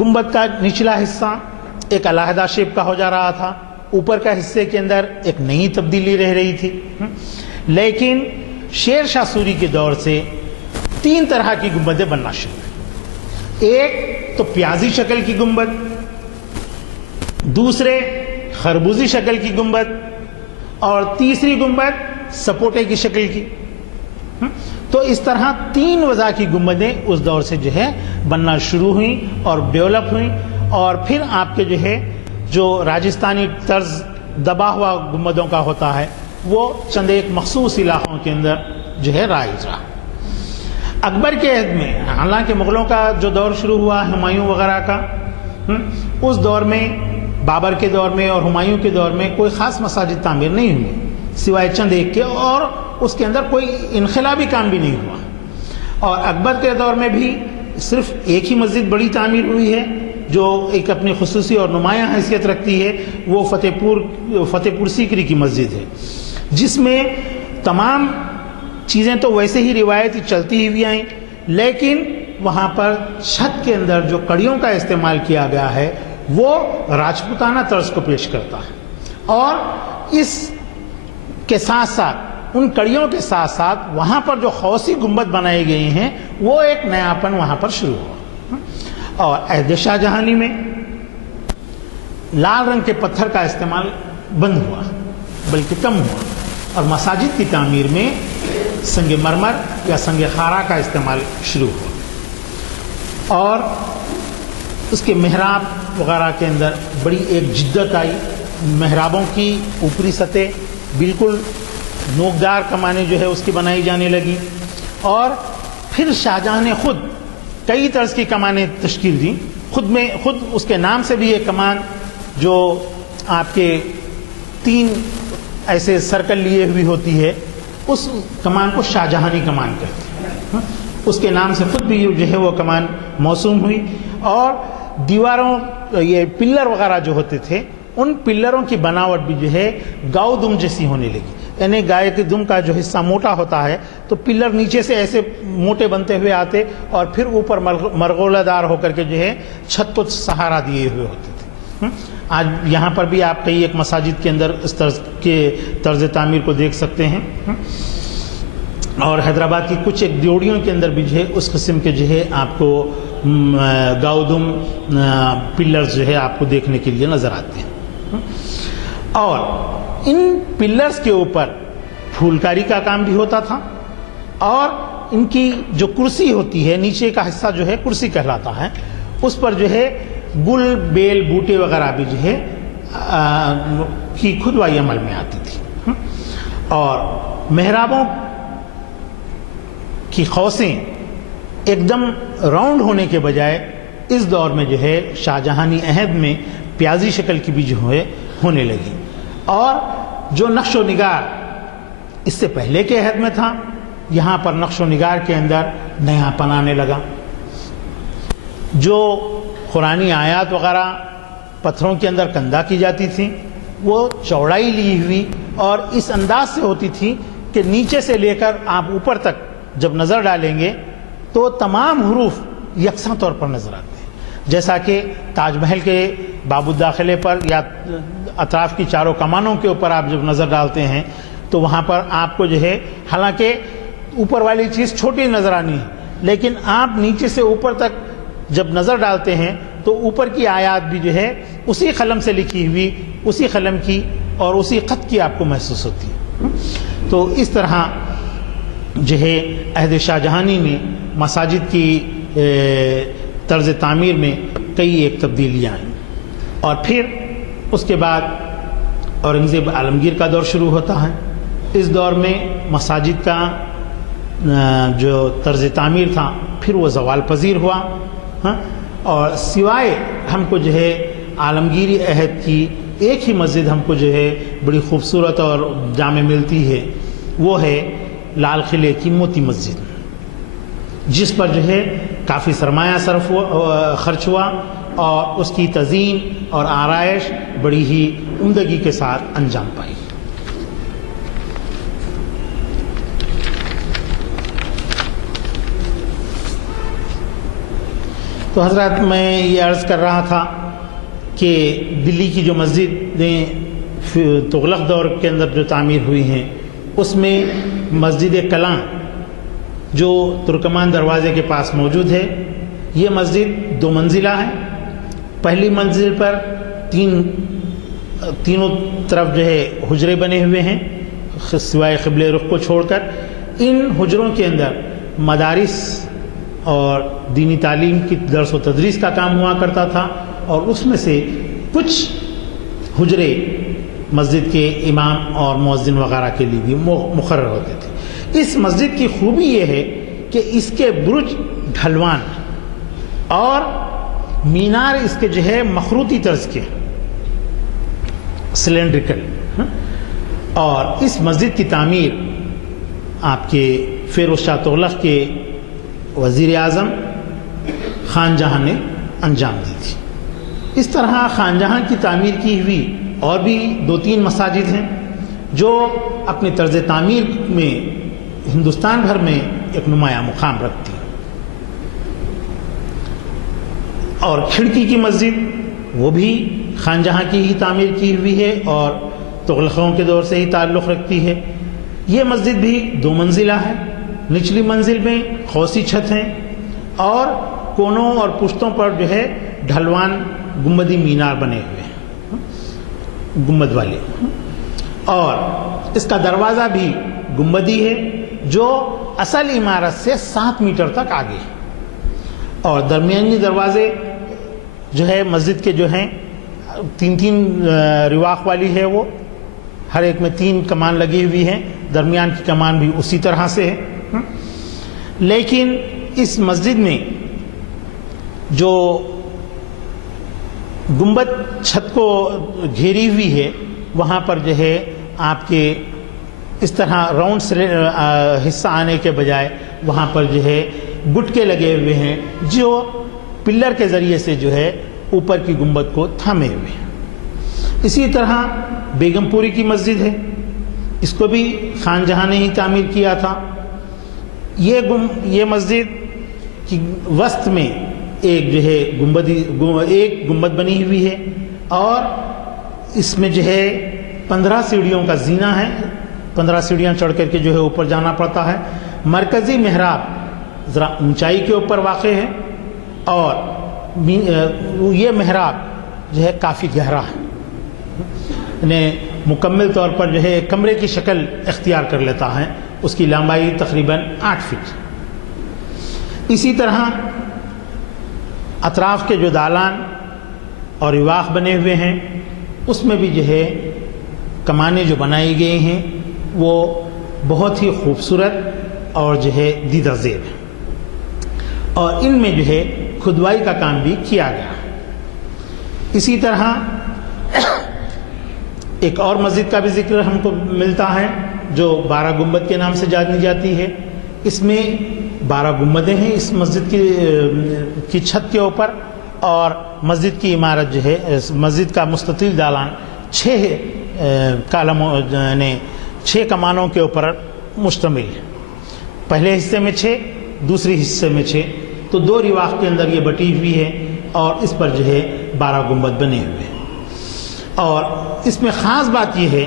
گنبد کا نچلا حصہ ایک علیحدہ شیپ کا ہو جا رہا تھا، اوپر کا حصے کے اندر ایک نئی تبدیلی رہ رہی تھی. لیکن شیر شاہ سوری کے دور سے 3 طرح کی گنبدیں بننا شروع ہوئی. ایک تو پیازی شکل کی گنبد، دوسرے خربوزی شکل کی گنبد، اور تیسری گنبد سپوٹے کی شکل کی. تو اس طرح 3 وضع کی گنبدیں اس دور سے جو ہے بننا شروع ہوئیں اور ڈیولپ ہوئیں. اور پھر آپ کے جو ہے جو راجستانی طرز دبا ہوا گنبدوں کا ہوتا ہے وہ چند ایک مخصوص علاقوں کے اندر جو ہے رائج رہا. اکبر کے عہد میں، حالانکہ مغلوں کا جو دور شروع ہوا ہمایوں وغیرہ کا، اس دور میں، بابر کے دور میں اور ہمایوں کے دور میں کوئی خاص مساجد تعمیر نہیں ہوئی سوائے چند ایک کے، اور اس کے اندر کوئی انقلابی کام بھی نہیں ہوا. اور اکبر کے دور میں بھی صرف ایک ہی مسجد بڑی تعمیر ہوئی ہے جو ایک اپنی خصوصی اور نمایاں حیثیت رکھتی ہے، وہ فتح پور سیکری کی مسجد ہے، جس میں تمام چیزیں تو ویسے ہی روایتی چلتی ہی ہوئی آئیں، لیکن وہاں پر چھت کے اندر جو کڑیوں کا استعمال کیا گیا ہے وہ راجپوتانہ طرز کو پیش کرتا ہے. اور اس کے ساتھ ساتھ ان کڑیوں کے ساتھ ساتھ وہاں پر جو خوسی گنبد بنائے گئے ہیں وہ ایک نیاپن وہاں پر شروع ہوا. اور عہد شاہ جہانی میں لال رنگ کے پتھر کا استعمال بند ہوا بلکہ کم ہوا، اور مساجد کی تعمیر میں سنگ مرمر یا سنگ خارا کا استعمال شروع ہوا، اور اس کے محراب وغیرہ کے اندر بڑی ایک جدت آئی. محرابوں کی اوپری سطح بالکل نوکدار کمانیں جو ہے اس کی بنائی جانے لگی، اور پھر شاہجہاں نے خود کئی طرز کی کمانیں تشکیل دیں. خود اس کے نام سے بھی یہ کمان جو آپ کے 3 ایسے سرکل لیے ہوئی ہوتی ہے، اس کمان کو شاہجہانی کمان کہتے ہیں. اس کے نام سے خود بھی جو ہے وہ کمان موسوم ہوئی. اور دیواروں یہ پلر وغیرہ جو ہوتے تھے ان پلروں کی بناوٹ بھی جو ہے گاؤ دم جیسی ہونے لگی. یعنی گائے کے دم کا جو حصہ موٹا ہوتا ہے تو پلر نیچے سے ایسے موٹے بنتے ہوئے آتے اور پھر اوپر مرغولہ دار ہو کر کے جو ہے چھت کو سہارا دیے ہوئے ہوتے تھے. آج یہاں پر بھی آپ کئی ایک مساجد کے اندر اس طرز تعمیر کو دیکھ سکتے ہیں. اور حیدرآباد کی کچھ ایک ڈیوڑیوں کے اندر بھی جو ہے اس قسم کے جو ہے آپ کو گاؤدم پلرز جو ہے آپ کو دیکھنے کے لیے نظر آتے ہیں. اور ان پلرز کے اوپر پھولکاری کا کام بھی ہوتا تھا، اور ان کی جو کرسی ہوتی ہے نیچے کا حصہ جو ہے کرسی کہلاتا ہے، اس پر جو ہے گل بیل بوٹے وغیرہ بھی جو ہے کی کھدوائی عمل میں آتی تھی. اور محرابوں کی قوسیں ایک دم راؤنڈ ہونے کے بجائے اس دور میں جو ہے شاہجہانی عہد میں پیازی شکل کی بھی جو ہے ہونے لگی. اور جو نقش و نگار اس سے پہلے کے عہد میں تھا، یہاں پر نقش و نگار کے اندر نیا پن آنے لگا. جو قرآنی آیات وغیرہ پتھروں کے اندر کندہ کی جاتی تھیں وہ چوڑائی لی ہوئی اور اس انداز سے ہوتی تھی کہ نیچے سے لے کر آپ اوپر تک جب نظر ڈالیں گے تو تمام حروف یکساں طور پر نظر آتے ہیں. جیسا کہ تاج محل کے باب الداخلے پر یا اطراف کی چاروں کمانوں کے اوپر آپ جب نظر ڈالتے ہیں تو وہاں پر آپ کو جو ہے حالانکہ اوپر والی چیز چھوٹی نظر آنی ہے، لیکن آپ نیچے سے اوپر تک جب نظر ڈالتے ہیں تو اوپر کی آیات بھی جو ہے اسی قلم سے لکھی ہوئی، اسی قلم کی اور اسی خط کی آپ کو محسوس ہوتی ہے. تو اس طرح جو ہے عہد شاہ جہانی میں مساجد کی طرز تعمیر میں کئی ایک تبدیلیاں آئیں. اور پھر اس کے بعد اورنگزیب عالمگیر کا دور شروع ہوتا ہے. اس دور میں مساجد کا جو طرز تعمیر تھا پھر وہ زوال پذیر ہوا. اور سوائے ہم کو جو ہے عالمگیری عہد کی ایک ہی مسجد ہم کو جو ہے بڑی خوبصورت اور جامع ملتی ہے، وہ ہے لال قلعے کی موتی مسجد، جس پر جو ہے کافی سرمایہ خرچ ہوا اور اس کی تزئین اور آرائش بڑی ہی عمدگی کے ساتھ انجام پائی. تو حضرات میں یہ عرض کر رہا تھا کہ دلی کی جو مسجدیں تغلق دور کے اندر جو تعمیر ہوئی ہیں اس میں مسجد کلاں جو ترکمان دروازے کے پاس موجود ہے، یہ مسجد 2 منزلہ ہے. پہلی منزل پر تینوں طرف جو ہے حجرے بنے ہوئے ہیں سوائے قبلہ رخ کو چھوڑ کر. ان حجروں کے اندر مدارس اور دینی تعلیم کی درس و تدریس کا کام ہوا کرتا تھا، اور اس میں سے کچھ حجرے مسجد کے امام اور مؤذن وغیرہ کے لیے بھی مقرر ہوتے تھے. اس مسجد کی خوبی یہ ہے کہ اس کے برج ڈھلوان اور مینار اس کے جو ہے مخروطی طرز کے سلینڈریکل. اور اس مسجد کی تعمیر آپ کے فیروز شاہ تغلق کے وزیر اعظم خان جہاں نے انجام دی تھی. اس طرح خان جہاں کی تعمیر کی ہوئی اور بھی 2-3 مساجد ہیں جو اپنے طرز تعمیر میں ہندوستان بھر میں ایک نمایاں مقام رکھتی ہیں. اور کھڑکی کی مسجد وہ بھی خان جہاں کی ہی تعمیر کی ہوئی ہے اور تغلقوں کے دور سے ہی تعلق رکھتی ہے. یہ مسجد بھی 2 منزلہ ہے. نچلی منزل میں قوسی چھت ہیں اور کونوں اور پشتوں پر جو ہے ڈھلوان گنبدی مینار بنے ہوئے ہیں گنبد والے, اور اس کا دروازہ بھی گنبدی ہے جو اصل عمارت سے 7 میٹر تک آگے ہے. اور درمیانی دروازے جو ہے مسجد کے جو ہیں 3 رواق والی ہے, وہ ہر ایک میں 3 کمان لگی ہوئی ہیں, درمیان کی کمان بھی اسی طرح سے ہے. لیکن اس مسجد میں جو گنبد چھت کو گھیری ہوئی ہے وہاں پر جو ہے آپ کے اس طرح راؤنڈ حصہ آنے کے بجائے وہاں پر جو ہے گٹکے لگے ہوئے ہیں جو پلر کے ذریعے سے جو ہے اوپر کی گنبد کو تھامے ہوئے ہیں. اسی طرح بیگم پوری کی مسجد ہے, اس کو بھی خان جہاں نے ہی تعمیر کیا تھا. یہ مسجد کی وسط میں ایک جو ہے ایک گنبد بنی ہوئی ہے اور اس میں جو ہے 15 سیڑھیوں کا زینہ ہے. 15 سیڑھیاں چڑھ کر کے جو ہے اوپر جانا پڑتا ہے. مرکزی محراب ذرا اونچائی کے اوپر واقع ہے اور یہ محراب جو ہے کافی گہرا ہے, یعنی مکمل طور پر جو ہے کمرے کی شکل اختیار کر لیتا ہے. اس کی لمبائی تقریباً 8 فٹ. اسی طرح اطراف کے جو دالان اور رواق بنے ہوئے ہیں اس میں بھی جو ہے کمانیں جو بنائی گئی ہیں وہ بہت ہی خوبصورت اور جو ہے دیدہ زیب ہے, اور ان میں جو ہے کھدوائی کا کام بھی کیا گیا. اسی طرح ایک اور مسجد کا بھی ذکر ہم کو ملتا ہے جو 12 گنبد کے نام سے جانی جاتی ہے. اس میں 12 گنبدیں ہیں اس مسجد کی چھت کے اوپر, اور مسجد کی عمارت جو ہے مسجد کا مستطیل دالان 6 کمانوں کے اوپر مشتمل ہے. پہلے حصے میں 6, دوسری حصے میں 6, تو 2 رواق کے اندر یہ بٹی ہوئی ہے اور اس پر جو ہے 12 گنبد بنے ہوئے ہیں. اور اس میں خاص بات یہ ہے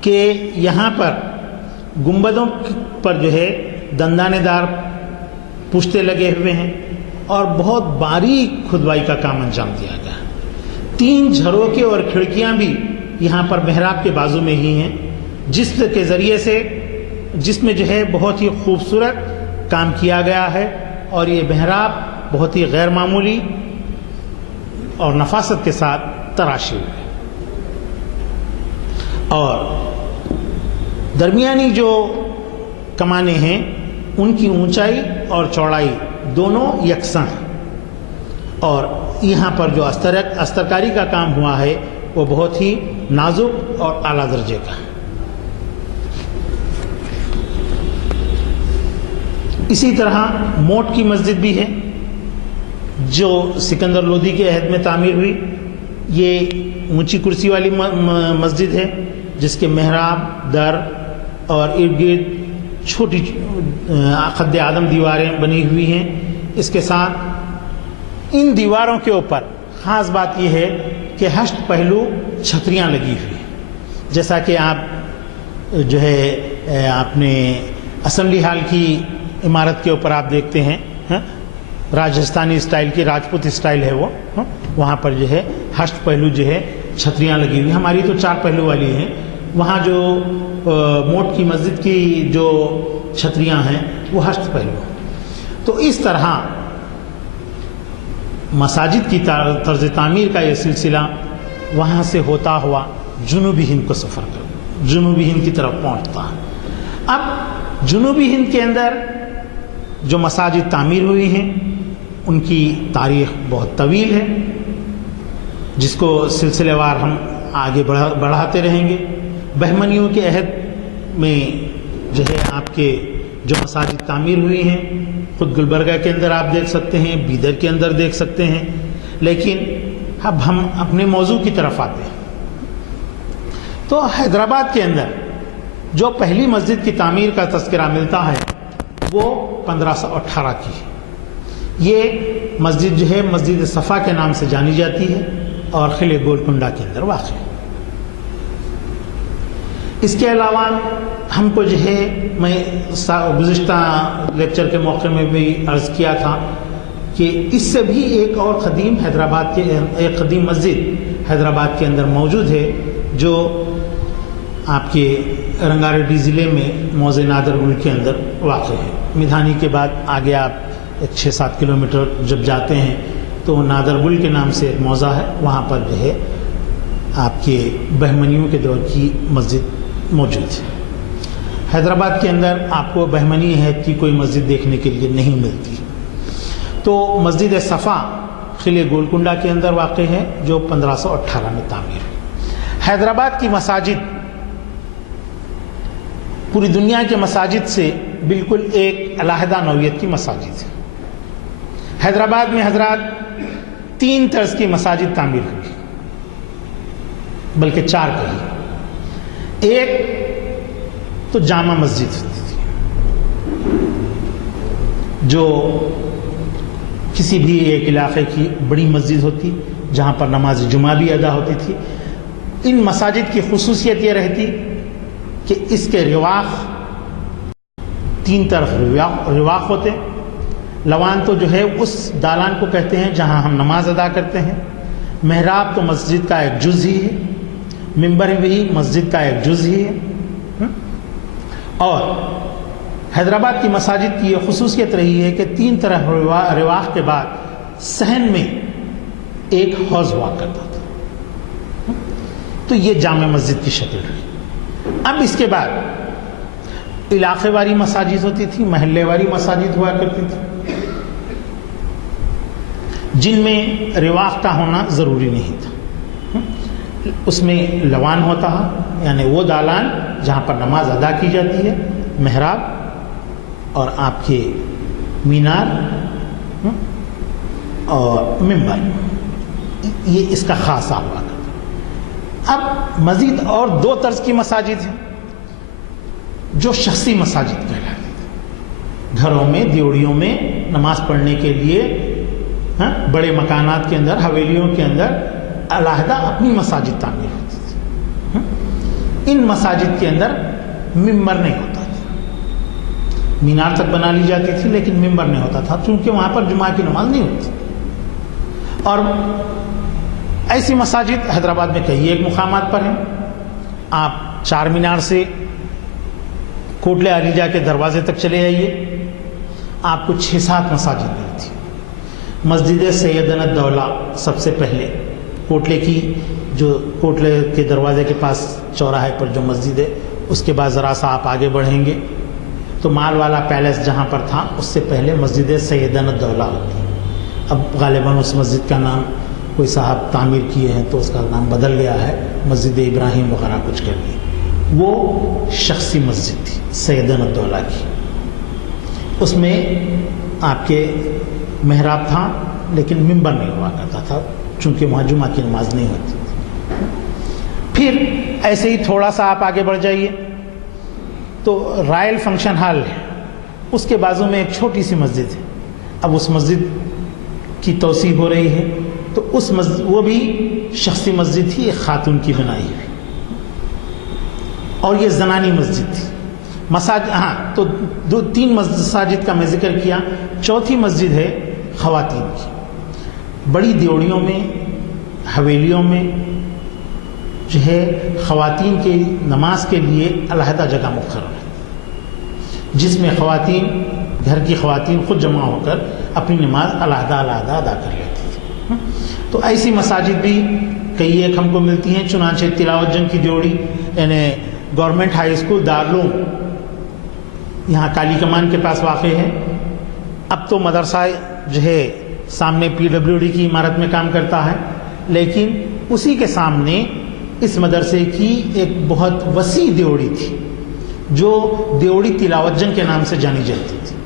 کہ یہاں پر گنبدوں پر جو ہے دندانے دار پشتے لگے ہوئے ہیں اور بہت باریک کھدوائی کا کام انجام دیا گیا. 3 جھروکے اور کھڑکیاں بھی یہاں پر محراب کے بازو میں ہی ہیں جس میں جو ہے بہت ہی خوبصورت کام کیا گیا ہے, اور یہ محراب بہت ہی غیر معمولی اور نفاست کے ساتھ تراشی ہوئی ہے. اور درمیانی جو کمانیں ہیں ان کی اونچائی اور چوڑائی دونوں یکساں ہیں, اور یہاں پر جو استرکاری کا کام ہوا ہے وہ بہت ہی نازک اور اعلیٰ درجے کا ہے. اسی طرح موٹ کی مسجد بھی ہے جو سکندر لودھی کے عہد میں تعمیر ہوئی. یہ اونچی کرسی والی مسجد ہے جس کے محراب, در اور ارد گرد چھوٹی قد آدم دیواریں بنی ہوئی ہیں. اس کے ساتھ ان دیواروں کے اوپر خاص بات یہ ہے کہ 8 پہلو چھتریاں لگی ہوئی ہیں, جیسا کہ آپ جو ہے آپ نے اسمبلی ہال کی عمارت کے اوپر آپ دیکھتے ہیں راجستھانی اسٹائل کی, راجپوت اسٹائل ہے وہ, وہاں پر جو ہے 8 پہلو جو ہے چھتریاں لگی ہوئی. ہماری تو 4 پہلو والی ہیں. وہاں جو موٹ کی مسجد کی جو چھتریاں ہیں وہ 8 پہلو. تو اس طرح مساجد کی طرز تعمیر کا یہ سلسلہ وہاں سے ہوتا ہوا جنوبی ہند کو سفر کر جنوبی ہند کی طرف پہنچتا ہے. اب جنوبی ہند کے اندر جو مساجد تعمیر ہوئی ہیں ان کی تاریخ بہت طویل ہے, جس کو سلسلے وار ہم آگے بڑھاتے رہیں گے. بہمنیوں کے عہد میں جو ہے آپ کے جو مساجد تعمیر ہوئی ہیں خود گلبرگہ کے اندر آپ دیکھ سکتے ہیں, بیدر کے اندر دیکھ سکتے ہیں. لیکن اب ہم اپنے موضوع کی طرف آتے ہیں. تو حیدرآباد کے اندر جو پہلی مسجد کی تعمیر کا تذکرہ ملتا ہے وہ 1518 کی ہے. یہ مسجد جو ہے مسجد صفا کے نام سے جانی جاتی ہے اور قلعہ گولکنڈہ کے اندر واقع ہے. اس کے علاوہ ہم کو جو ہے میں گزشتہ لیکچر کے موقع میں بھی عرض کیا تھا کہ اس سے بھی ایک اور قدیم حیدرآباد کے ایک قدیم مسجد حیدرآباد کے اندر موجود ہے جو آپ کے رنگا ریڈی ضلع میں موضع نادر گل کے اندر واقع ہے. میدھانی کے بعد آگے آپ 6-7 کلومیٹر جب جاتے ہیں تو نادر گل کے نام سے ایک موضع ہے, وہاں پر جو ہے آپ کے بہمنیوں کے دور کی مسجد موجود ہے. حیدرآباد کے اندر آپ کو بہمنی عہد کی کوئی مسجد دیکھنے کے لیے نہیں ملتی. تو مسجد صفا قلعے گولکنڈہ کے اندر واقع ہے جو 1518 میں تعمیر ہوئی. حیدرآباد کی مساجد پوری دنیا کے مساجد سے بالکل ایک علیحدہ نوعیت کی مساجد ہے. حیدرآباد میں حضرات 3 طرز کی مساجد تعمیر ہوئی, بلکہ 4 کہی. ایک تو جامع مسجد ہوتی تھی جو کسی بھی ایک علاقے کی بڑی مسجد ہوتی جہاں پر نماز جمعہ بھی ادا ہوتی تھی. ان مساجد کی خصوصیت یہ رہتی کہ اس کے رواق 3 طرف رواق ہوتے. لوان تو جو ہے اس دالان کو کہتے ہیں جہاں ہم نماز ادا کرتے ہیں. محراب تو مسجد کا ایک جز ہی ہے. ممبر بھی مسجد کا ایک جز ہی ہے. اور حیدرآباد کی مساجد کی یہ خصوصیت رہی ہے کہ 3 طرح رواق کے بعد صحن میں ایک حوض ہوا کرتا تھا. تو یہ جامع مسجد کی شکل رہی. اب اس کے بعد علاقے واری مساجد ہوتی تھی, محلے واری مساجد ہوا کرتی تھی جن میں رواق کا ہونا ضروری نہیں تھا. اس میں لوان ہوتا ہے, یعنی وہ دالان جہاں پر نماز ادا کی جاتی ہے, محراب اور آپ کے مینار اور ممبر, یہ اس کا خاصہ ہوا کرتا. اب مزید اور 2 طرز کی مساجد ہیں جو شخصی مساجد کہلاتی ہیں. گھروں میں, دیوڑیوں میں نماز پڑھنے کے لیے بڑے مکانات کے اندر, حویلیوں کے اندر علیحدہ اپنی مساجد تعمیر ہوتی تھی. ان مساجد کے اندر ممبر نہیں ہوتا تھا. مینار تک بنا لی جاتی تھی لیکن ممبر نہیں ہوتا تھا چونکہ وہاں پر جمعہ کی نماز نہیں ہوتی. اور ایسی مساجد حیدرآباد میں کئی ایک مقامات پر ہیں. آپ 4 مینار سے کوٹلے علیجہ کے دروازے تک چلے آئیے, آپ کو 6-7 مساجد ملتی. مسجد سیدنا الدولہ سب سے پہلے کوٹلے کی, جو کوٹلے کے دروازے کے پاس چوراہے پر جو مسجد ہے, اس کے بعد ذرا سا آپ آگے بڑھیں گے تو مال والا پیلیس جہاں پر تھا اس سے پہلے مسجد سیدنا الدولہ ہوتی. اب غالباً اس مسجد کا نام کوئی صاحب تعمیر کیے ہیں تو اس کا نام بدل گیا ہے, مسجد ابراہیم وغیرہ کچھ کر لی. وہ شخصی مسجد تھی سیدنا الدولہ کی. اس میں آپ کے محراب تھا لیکن ممبر نہیں ہوا کرتا تھا چونکہ وہاں جمعہ کی نماز نہیں ہوتی تھی. پھر ایسے ہی تھوڑا سا آپ آگے بڑھ جائیے تو رائل فنکشن ہال ہے, اس کے بازو میں ایک چھوٹی سی مسجد ہے. اب اس مسجد کی توسیع ہو رہی ہے تو اس وہ بھی شخصی مسجد تھی, ایک خاتون کی بنائی ہوئی, اور یہ زنانی مسجد تھی. مساجد تو 3 مساجد کا میں ذکر کیا. چوتھی مسجد ہے خواتین کی. بڑی دیوڑیوں میں, حویلیوں میں جو ہے خواتین کی نماز کے لیے علیحدہ جگہ مقرر ہے جس میں خواتین, گھر کی خواتین خود جمع ہو کر اپنی نماز علیحدہ ادا کر لیتی تھی. تو ایسی مساجد بھی کئی ایک ہم کو ملتی ہیں. چنانچہ تلاوت جنگ کی دیوڑی یعنی گورنمنٹ ہائی اسکول دارالعلوم یہاں کالی کمان کے پاس واقع ہے. اب تو مدرسہ جو ہے سامنے PWD کی عمارت میں کام کرتا ہے, لیکن اسی کے سامنے اس مدرسے کی ایک بہت وسیع دیوڑی تھی جو دیوڑی تلاوت جنگ کے نام سے جانی جاتی تھی.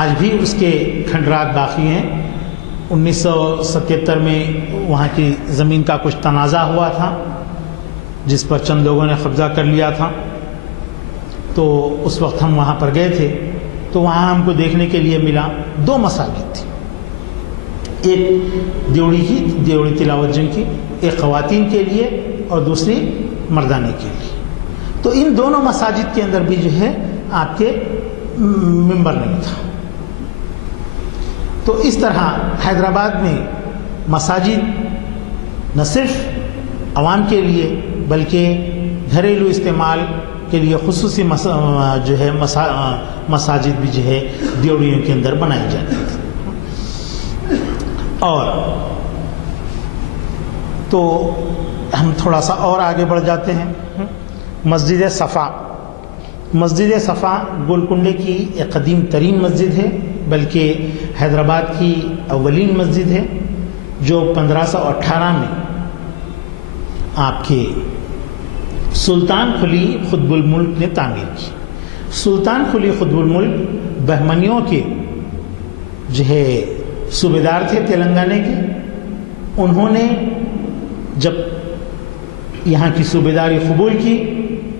آج بھی اس کے کھنڈرات باقی ہیں. 1977 میں وہاں کی زمین کا کچھ تنازع ہوا تھا جس پر چند لوگوں نے قبضہ کر لیا تھا. تو اس وقت ہم وہاں پر گئے تھے تو وہاں ہم کو دیکھنے کے لیے ملا 2 مساجد تھی. ایک دیوڑی تلاوت جنگ کی, ایک خواتین کے لیے اور دوسری مردانے کے لیے. تو ان دونوں مساجد کے اندر بھی جو ہے آپ کے ممبر نہیں تھا. تو اس طرح حیدرآباد میں مساجد نہ صرف عوام کے لیے بلکہ گھریلو استعمال کے لیے خصوصی جو ہے مساجد بھی جو ہے دیوڑیوں کے اندر بنائی جاتی تھی. اور تو ہم تھوڑا سا اور آگے بڑھ جاتے ہیں. مسجد صفا. مسجد صفا گولکنڈے کی ایک قدیم ترین مسجد ہے، بلکہ حیدرآباد کی اولین مسجد ہے، جو 1518 میں آپ کے سلطان قلی قطب الملک نے تعمیر کی. سلطان قلی قطب الملک بہمنیوں کے جو ہے صوبیدار تھے تلنگانہ کے. انہوں نے جب یہاں کی صوبیداری قبول کی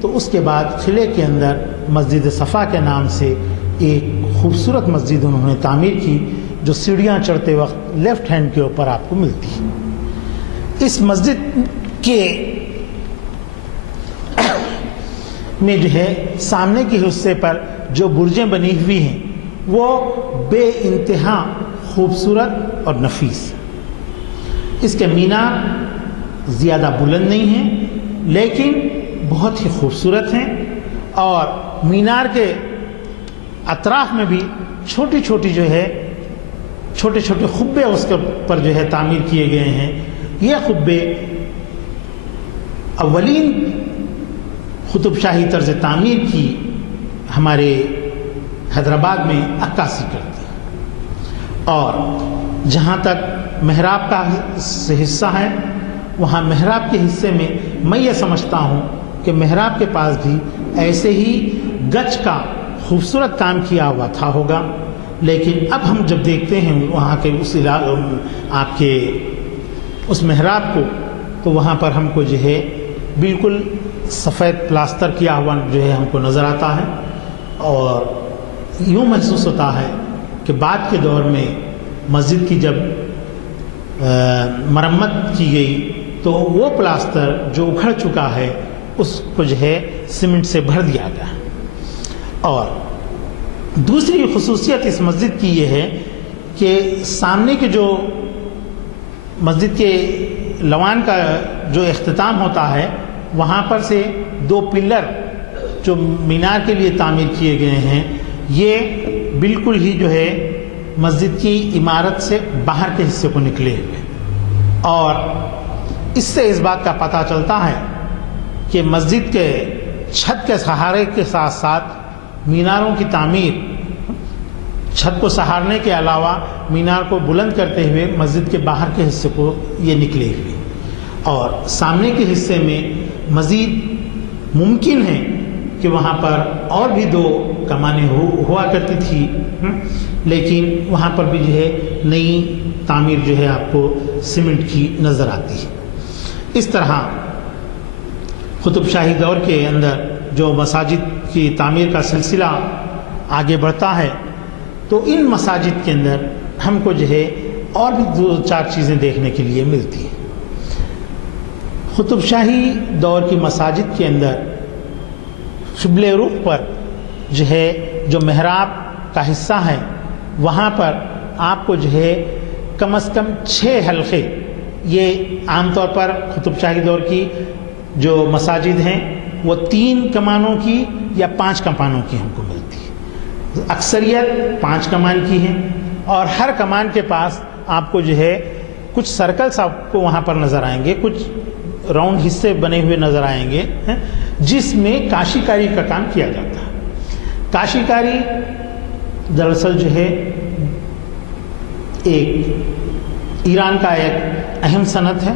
تو اس کے بعد قلعے کے اندر مسجد صفا کے نام سے ایک خوبصورت مسجد انہوں نے تعمیر کی، جو سیڑھیاں چڑھتے وقت لیفٹ ہینڈ کے اوپر آپ کو ملتی ہے. اس مسجد کے میں جو ہے سامنے کے حصے پر جو برجیں بنی ہوئی ہیں وہ بے انتہا خوبصورت اور نفیس. اس کے مینار زیادہ بلند نہیں ہیں لیکن بہت ہی خوبصورت ہیں، اور مینار کے اطراف میں بھی چھوٹی چھوٹی جو ہے چھوٹے چھوٹے خبے اس کے پر جو ہے تعمیر کیے گئے ہیں. یہ خبے اولین قطب شاہی طرز تعمیر کی ہمارے حیدرآباد میں عکاسی کرتے ہیں. اور جہاں تک محراب کا حصہ ہے، وہاں محراب کے حصے میں یہ سمجھتا ہوں کہ محراب کے پاس بھی ایسے ہی گچ کا خوبصورت کام کیا ہوا تھا ہوگا. لیکن اب ہم جب دیکھتے ہیں وہاں کے اس آپ کے اس محراب کو، تو وہاں پر ہم کو جو ہے بالکل سفید پلاسٹر کیا ہوا جو ہے ہم کو نظر آتا ہے، اور یوں محسوس ہوتا ہے کہ بعد کے دور میں مسجد کی جب مرمت کی گئی تو وہ پلاسٹر جو اکھڑ چکا ہے اس کو جو ہے سیمنٹ سے بھر دیا گیا. اور دوسری خصوصیت اس مسجد کی یہ ہے کہ سامنے کے جو مسجد کے لوان کا جو اختتام ہوتا ہے، وہاں پر سے 2 پلر جو مینار کے لیے تعمیر کیے گئے ہیں، یہ بالکل ہی جو ہے مسجد کی عمارت سے باہر کے حصے کو نکلے ہوئے. اور اس سے اس بات کا پتہ چلتا ہے کہ مسجد کے چھت کے سہارے کے ساتھ ساتھ میناروں کی تعمیر، چھت کو سہارنے کے علاوہ مینار کو بلند کرتے ہوئے مسجد کے باہر کے حصے کو یہ نکلے ہوئے. اور سامنے کے حصے میں مزید ممکن ہے کہ وہاں پر اور بھی 2 کمانیں ہوا کرتی تھی، لیکن وہاں پر بھی جو ہے نئی تعمیر جو ہے آپ کو سیمنٹ کی نظر آتی ہے. اس طرح قطب شاہی دور کے اندر جو مساجد کی تعمیر کا سلسلہ آگے بڑھتا ہے، تو ان مساجد کے اندر ہم کو جو ہے اور بھی 2-4 چیزیں دیکھنے کے لیے ملتی ہیں. قطب شاہی دور کی مساجد کے اندر قبلہ رخ پر جو ہے جو محراب کا حصہ ہے، وہاں پر آپ کو جو ہے کم از کم 6 حلقے، یہ عام طور پر قطب شاہی دور کی جو مساجد ہیں وہ 3 کمانوں کی یا 5 کمانوں کی ہم کو ملتی ہے. اکثریت 5 کمان کی ہیں، اور ہر کمان کے پاس آپ کو جو ہے کچھ سرکلز آپ کو وہاں پر نظر آئیں گے، کچھ راؤنڈ حصے بنے ہوئے نظر آئیں گے، جس میں کاشی کاری کا کام کیا جاتا ہے. کاشی کاری دراصل جو ہے ایک ایران کا ایک اہم صنعت ہے،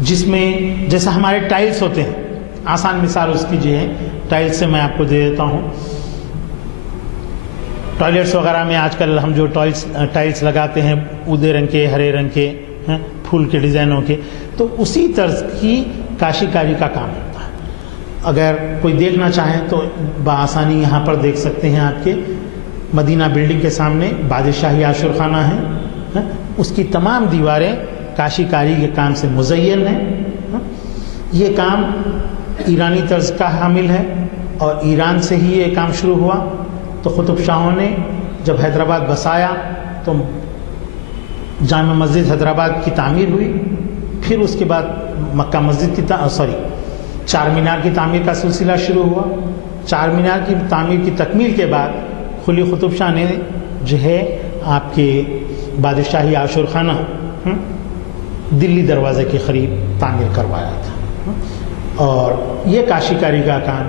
جس میں جیسا ہمارے ٹائلز ہوتے ہیں، آسان مثال اس کی جو ہے ٹائلز سے میں آپ کو دے دیتا ہوں. ٹوائلٹس وغیرہ میں آج کل ہم جو ٹائلز لگاتے ہیں اودے رنگ کے، ہرے رنگ کے، پھول کے ڈیزائنوں کے، تو اسی طرز کی کاشی کاری کا کام ہوتا ہے. اگر کوئی دیکھنا چاہیں تو بآسانی یہاں پر دیکھ سکتے ہیں. آپ کے مدینہ بلڈنگ کے سامنے بادشاہی عاشور خانہ ہے، اس کی تمام دیواریں کاشی کاری کے کام سے مزین ہیں. یہ کام ایرانی طرز کا حامل ہے اور ایران سے ہی یہ کام شروع ہوا. تو قطب شاہوں نے جب حیدرآباد بسایا تو جامع مسجد حیدرآباد کی تعمیر ہوئی. پھر اس کے بعد مکہ مسجد کی چار مینار کی تعمیر کا سلسلہ شروع ہوا. چار مینار کی تعمیر کی تکمیل کے بعد قلی قطب شاہ نے جو ہے آپ کے بادشاہی عاشور خانہ دلی دروازے کے قریب تعمیر کروایا تھا. اور یہ کاشی کاری کا کام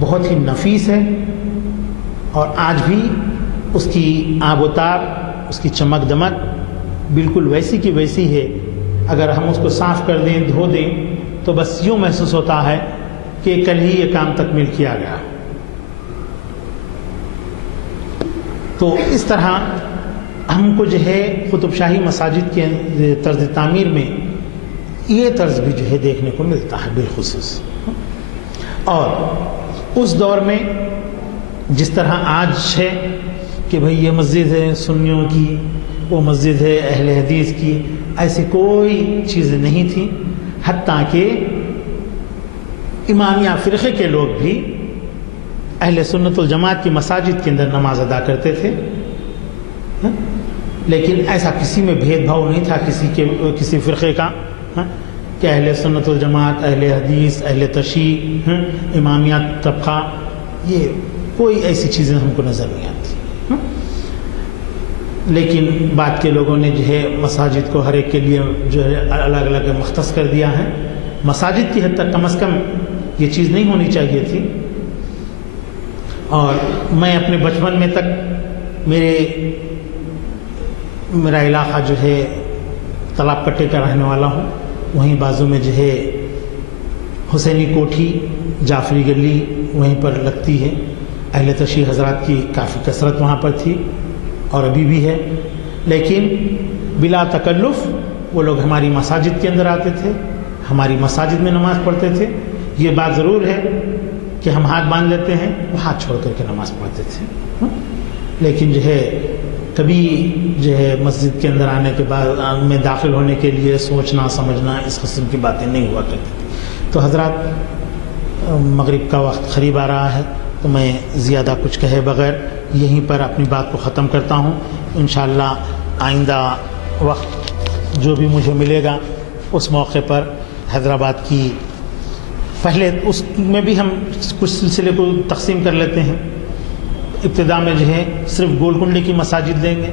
بہت ہی نفیس ہے اور آج بھی اس کی آب و تاب، اس کی چمک دمک بالکل ویسی کی ویسی ہے. اگر ہم اس کو صاف کر دیں، دھو دیں تو بس یوں محسوس ہوتا ہے کہ کل ہی یہ کام تکمیل کیا گیا. تو اس طرح ہم کو جو ہے قطب شاہی مساجد کے طرز تعمیر میں یہ طرز بھی جو ہے دیکھنے کو ملتا ہے بالخصوص. اور اس دور میں جس طرح آج ہے کہ بھئی یہ مسجد ہے سنیوں کی، وہ مسجد ہے اہل حدیث کی، ایسی کوئی چیز نہیں تھی. حتیٰ کہ امامیہ فرقے کے لوگ بھی اہل سنت والجماعت کی مساجد کے اندر نماز ادا کرتے تھے. لیکن ایسا کسی میں بھید بھاؤ نہیں تھا کسی فرقے کا کہ اہل سنت والجماعت، اہل حدیث، اہل تشیع، امامیہ طبقہ، یہ کوئی ایسی چیزیں ہم کو نظر نہیں آتی. لیکن بعد کے لوگوں نے جو ہے مساجد کو ہر ایک کے لیے جو ہے الگ الگ مختص کر دیا ہے. مساجد کی حد تک کم از کم یہ چیز نہیں ہونی چاہیے تھی. اور میں اپنے بچپن میں تک میرا علاقہ جو ہے تالاب کٹے کا رہنے والا ہوں. وہیں بازو میں جو ہے حسینی کوٹھی، جعفری گلی وہیں پر لگتی ہے. اہل تشیع حضرات کی کافی کثرت وہاں پر تھی اور ابھی بھی ہے. لیکن بلا تکلف وہ لوگ ہماری مساجد کے اندر آتے تھے، ہماری مساجد میں نماز پڑھتے تھے. یہ بات ضرور ہے کہ ہم ہاتھ باندھ لیتے ہیں، وہ ہاتھ چھوڑ کر کے نماز پڑھتے تھے. لیکن جو ہے کبھی جو ہے مسجد کے اندر آنے کے بعد میں داخل ہونے کے لیے سوچنا سمجھنا اس قسم کی باتیں نہیں ہوا کرتی تھی. تو حضرات مغرب کا وقت قریب آ رہا ہے تو میں زیادہ کچھ کہے بغیر یہیں پر اپنی بات کو ختم کرتا ہوں. انشاءاللہ آئندہ وقت جو بھی مجھے ملے گا اس موقع پر حیدرآباد کی پہلے اس میں بھی ہم کچھ سلسلے کو تقسیم کر لیتے ہیں. ابتدا میں جو ہے صرف گولکنڈے کی مساجد لیں گے،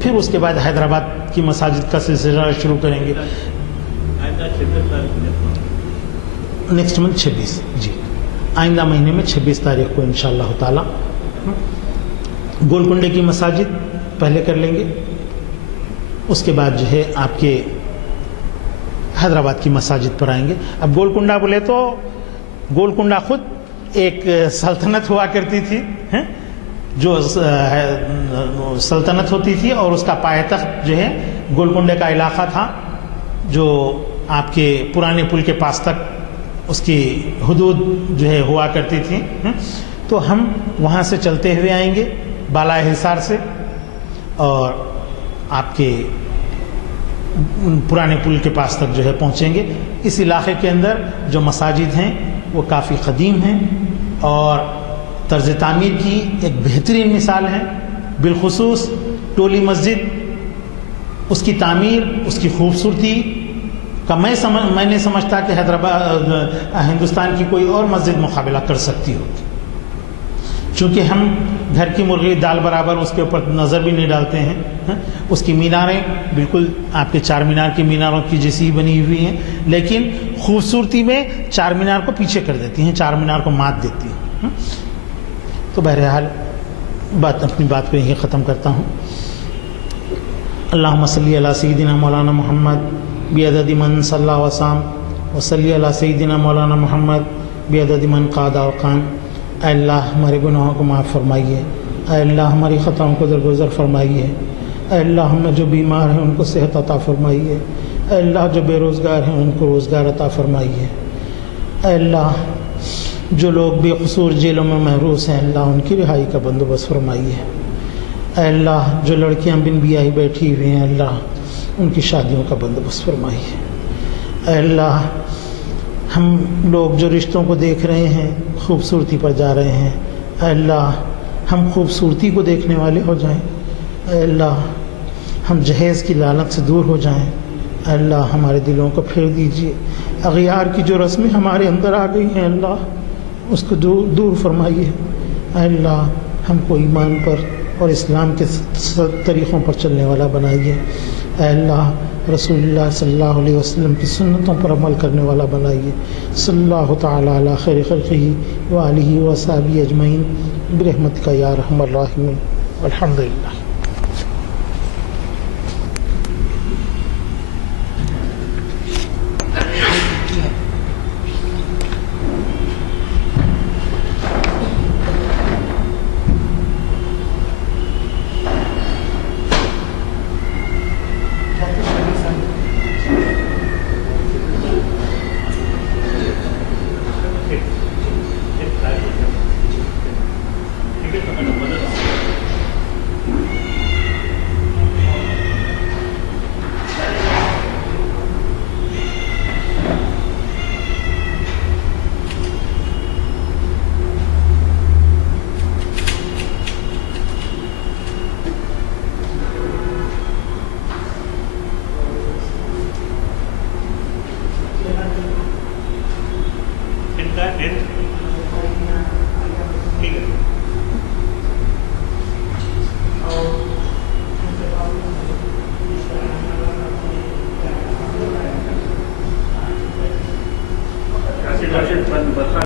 پھر اس کے بعد حیدرآباد کی مساجد کا سلسلہ شروع کریں گے. نیکسٹ منتھ 26 جی آئندہ مہینے میں 26 تاریخ کو انشاءاللہ تعالی گولکنڈے کی مساجد پہلے کر لیں گے. اس کے بعد جو ہے آپ کے حیدرآباد کی مساجد پر آئیں گے. اب گولکنڈہ بولے تو گولکنڈہ خود ایک سلطنت ہوا کرتی تھی، جو سلطنت ہوتی تھی اور اس کا پایہ تخت جو ہے گولکنڈے کا علاقہ تھا، جو آپ کے پرانے پل کے پاس تک اس کی حدود جو ہے ہوا کرتی تھی. تو ہم وہاں سے چلتے ہوئے آئیں گے بالائے حصار سے اور آپ کے پرانے پل کے پاس تک جو ہے پہنچیں گے. اس علاقے کے اندر جو مساجد ہیں وہ کافی قدیم ہیں اور طرز تعمیر کی ایک بہترین مثال ہے. بالخصوص ٹولی مسجد، اس کی تعمیر، اس کی خوبصورتی کا میں نہیں سمجھتا کہ حیدرآباد ہندوستان کی کوئی اور مسجد مقابلہ کر سکتی ہوگی. چونکہ ہم گھر کی مرغی دال برابر اس کے اوپر نظر بھی نہیں ڈالتے ہیں. اس کی میناریں بالکل آپ کے چار مینار کی میناروں کی جیسی بنی ہوئی ہیں، لیکن خوبصورتی میں چار مینار کو پیچھے کر دیتی ہیں، چار مینار کو مات دیتی ہیں. تو بہرحال اپنی بات کو یہیں ختم کرتا ہوں. اللہم صلی علی سیدنا مولانا محمد بعدد من صلی وسام وصلی علی سیدنا مولانا محمد بعدد من قاد وقام. اے اللہ ہمارے گناہوں کو معاف فرمائیے، اے اللہ ہماری خطاؤں کو درگزر فرمائیے، اے اللہ ہم جو بیمار ہیں ان کو صحت عطا فرمائیے، اے اللہ جو بے روزگار ہیں ان کو روزگار عطا فرمائیے، اے اللہ جو لوگ بے قصور جیلوں میں محروس ہیں اللہ ان کی رہائی کا بندوبست فرمائیے، اے اللہ جو لڑکیاں بن بیاہی بیٹھی ہوئی ہیں اللہ ان کی شادیوں کا بندوبست فرمائیے، اے اللہ ہم لوگ جو رشتوں کو دیکھ رہے ہیں خوبصورتی پر جا رہے ہیں، اے اللہ ہم خوبصورتی کو دیکھنے والے ہو جائیں، اے اللہ ہم جہیز کی لالچ سے دور ہو جائیں، اے اللہ ہمارے دلوں کو پھیر دیجیے، اغیار کی جو رسمیں ہمارے اندر آ گئی ہیں اللہ اس کو دور فرمائیے، اے اللہ ہم کو ایمان پر اور اسلام کے طریقوں پر چلنے والا بنائیے، اے اللہ رسول اللہ صلی اللہ علیہ وسلم کی سنتوں پر عمل کرنے والا بنائیے، صلی اللہ تعالی علی خیر خلقہ وآلہ وصحبہ اجمعین برحمتک یا ارحم الراحمین والحمد للہ۔ In that end,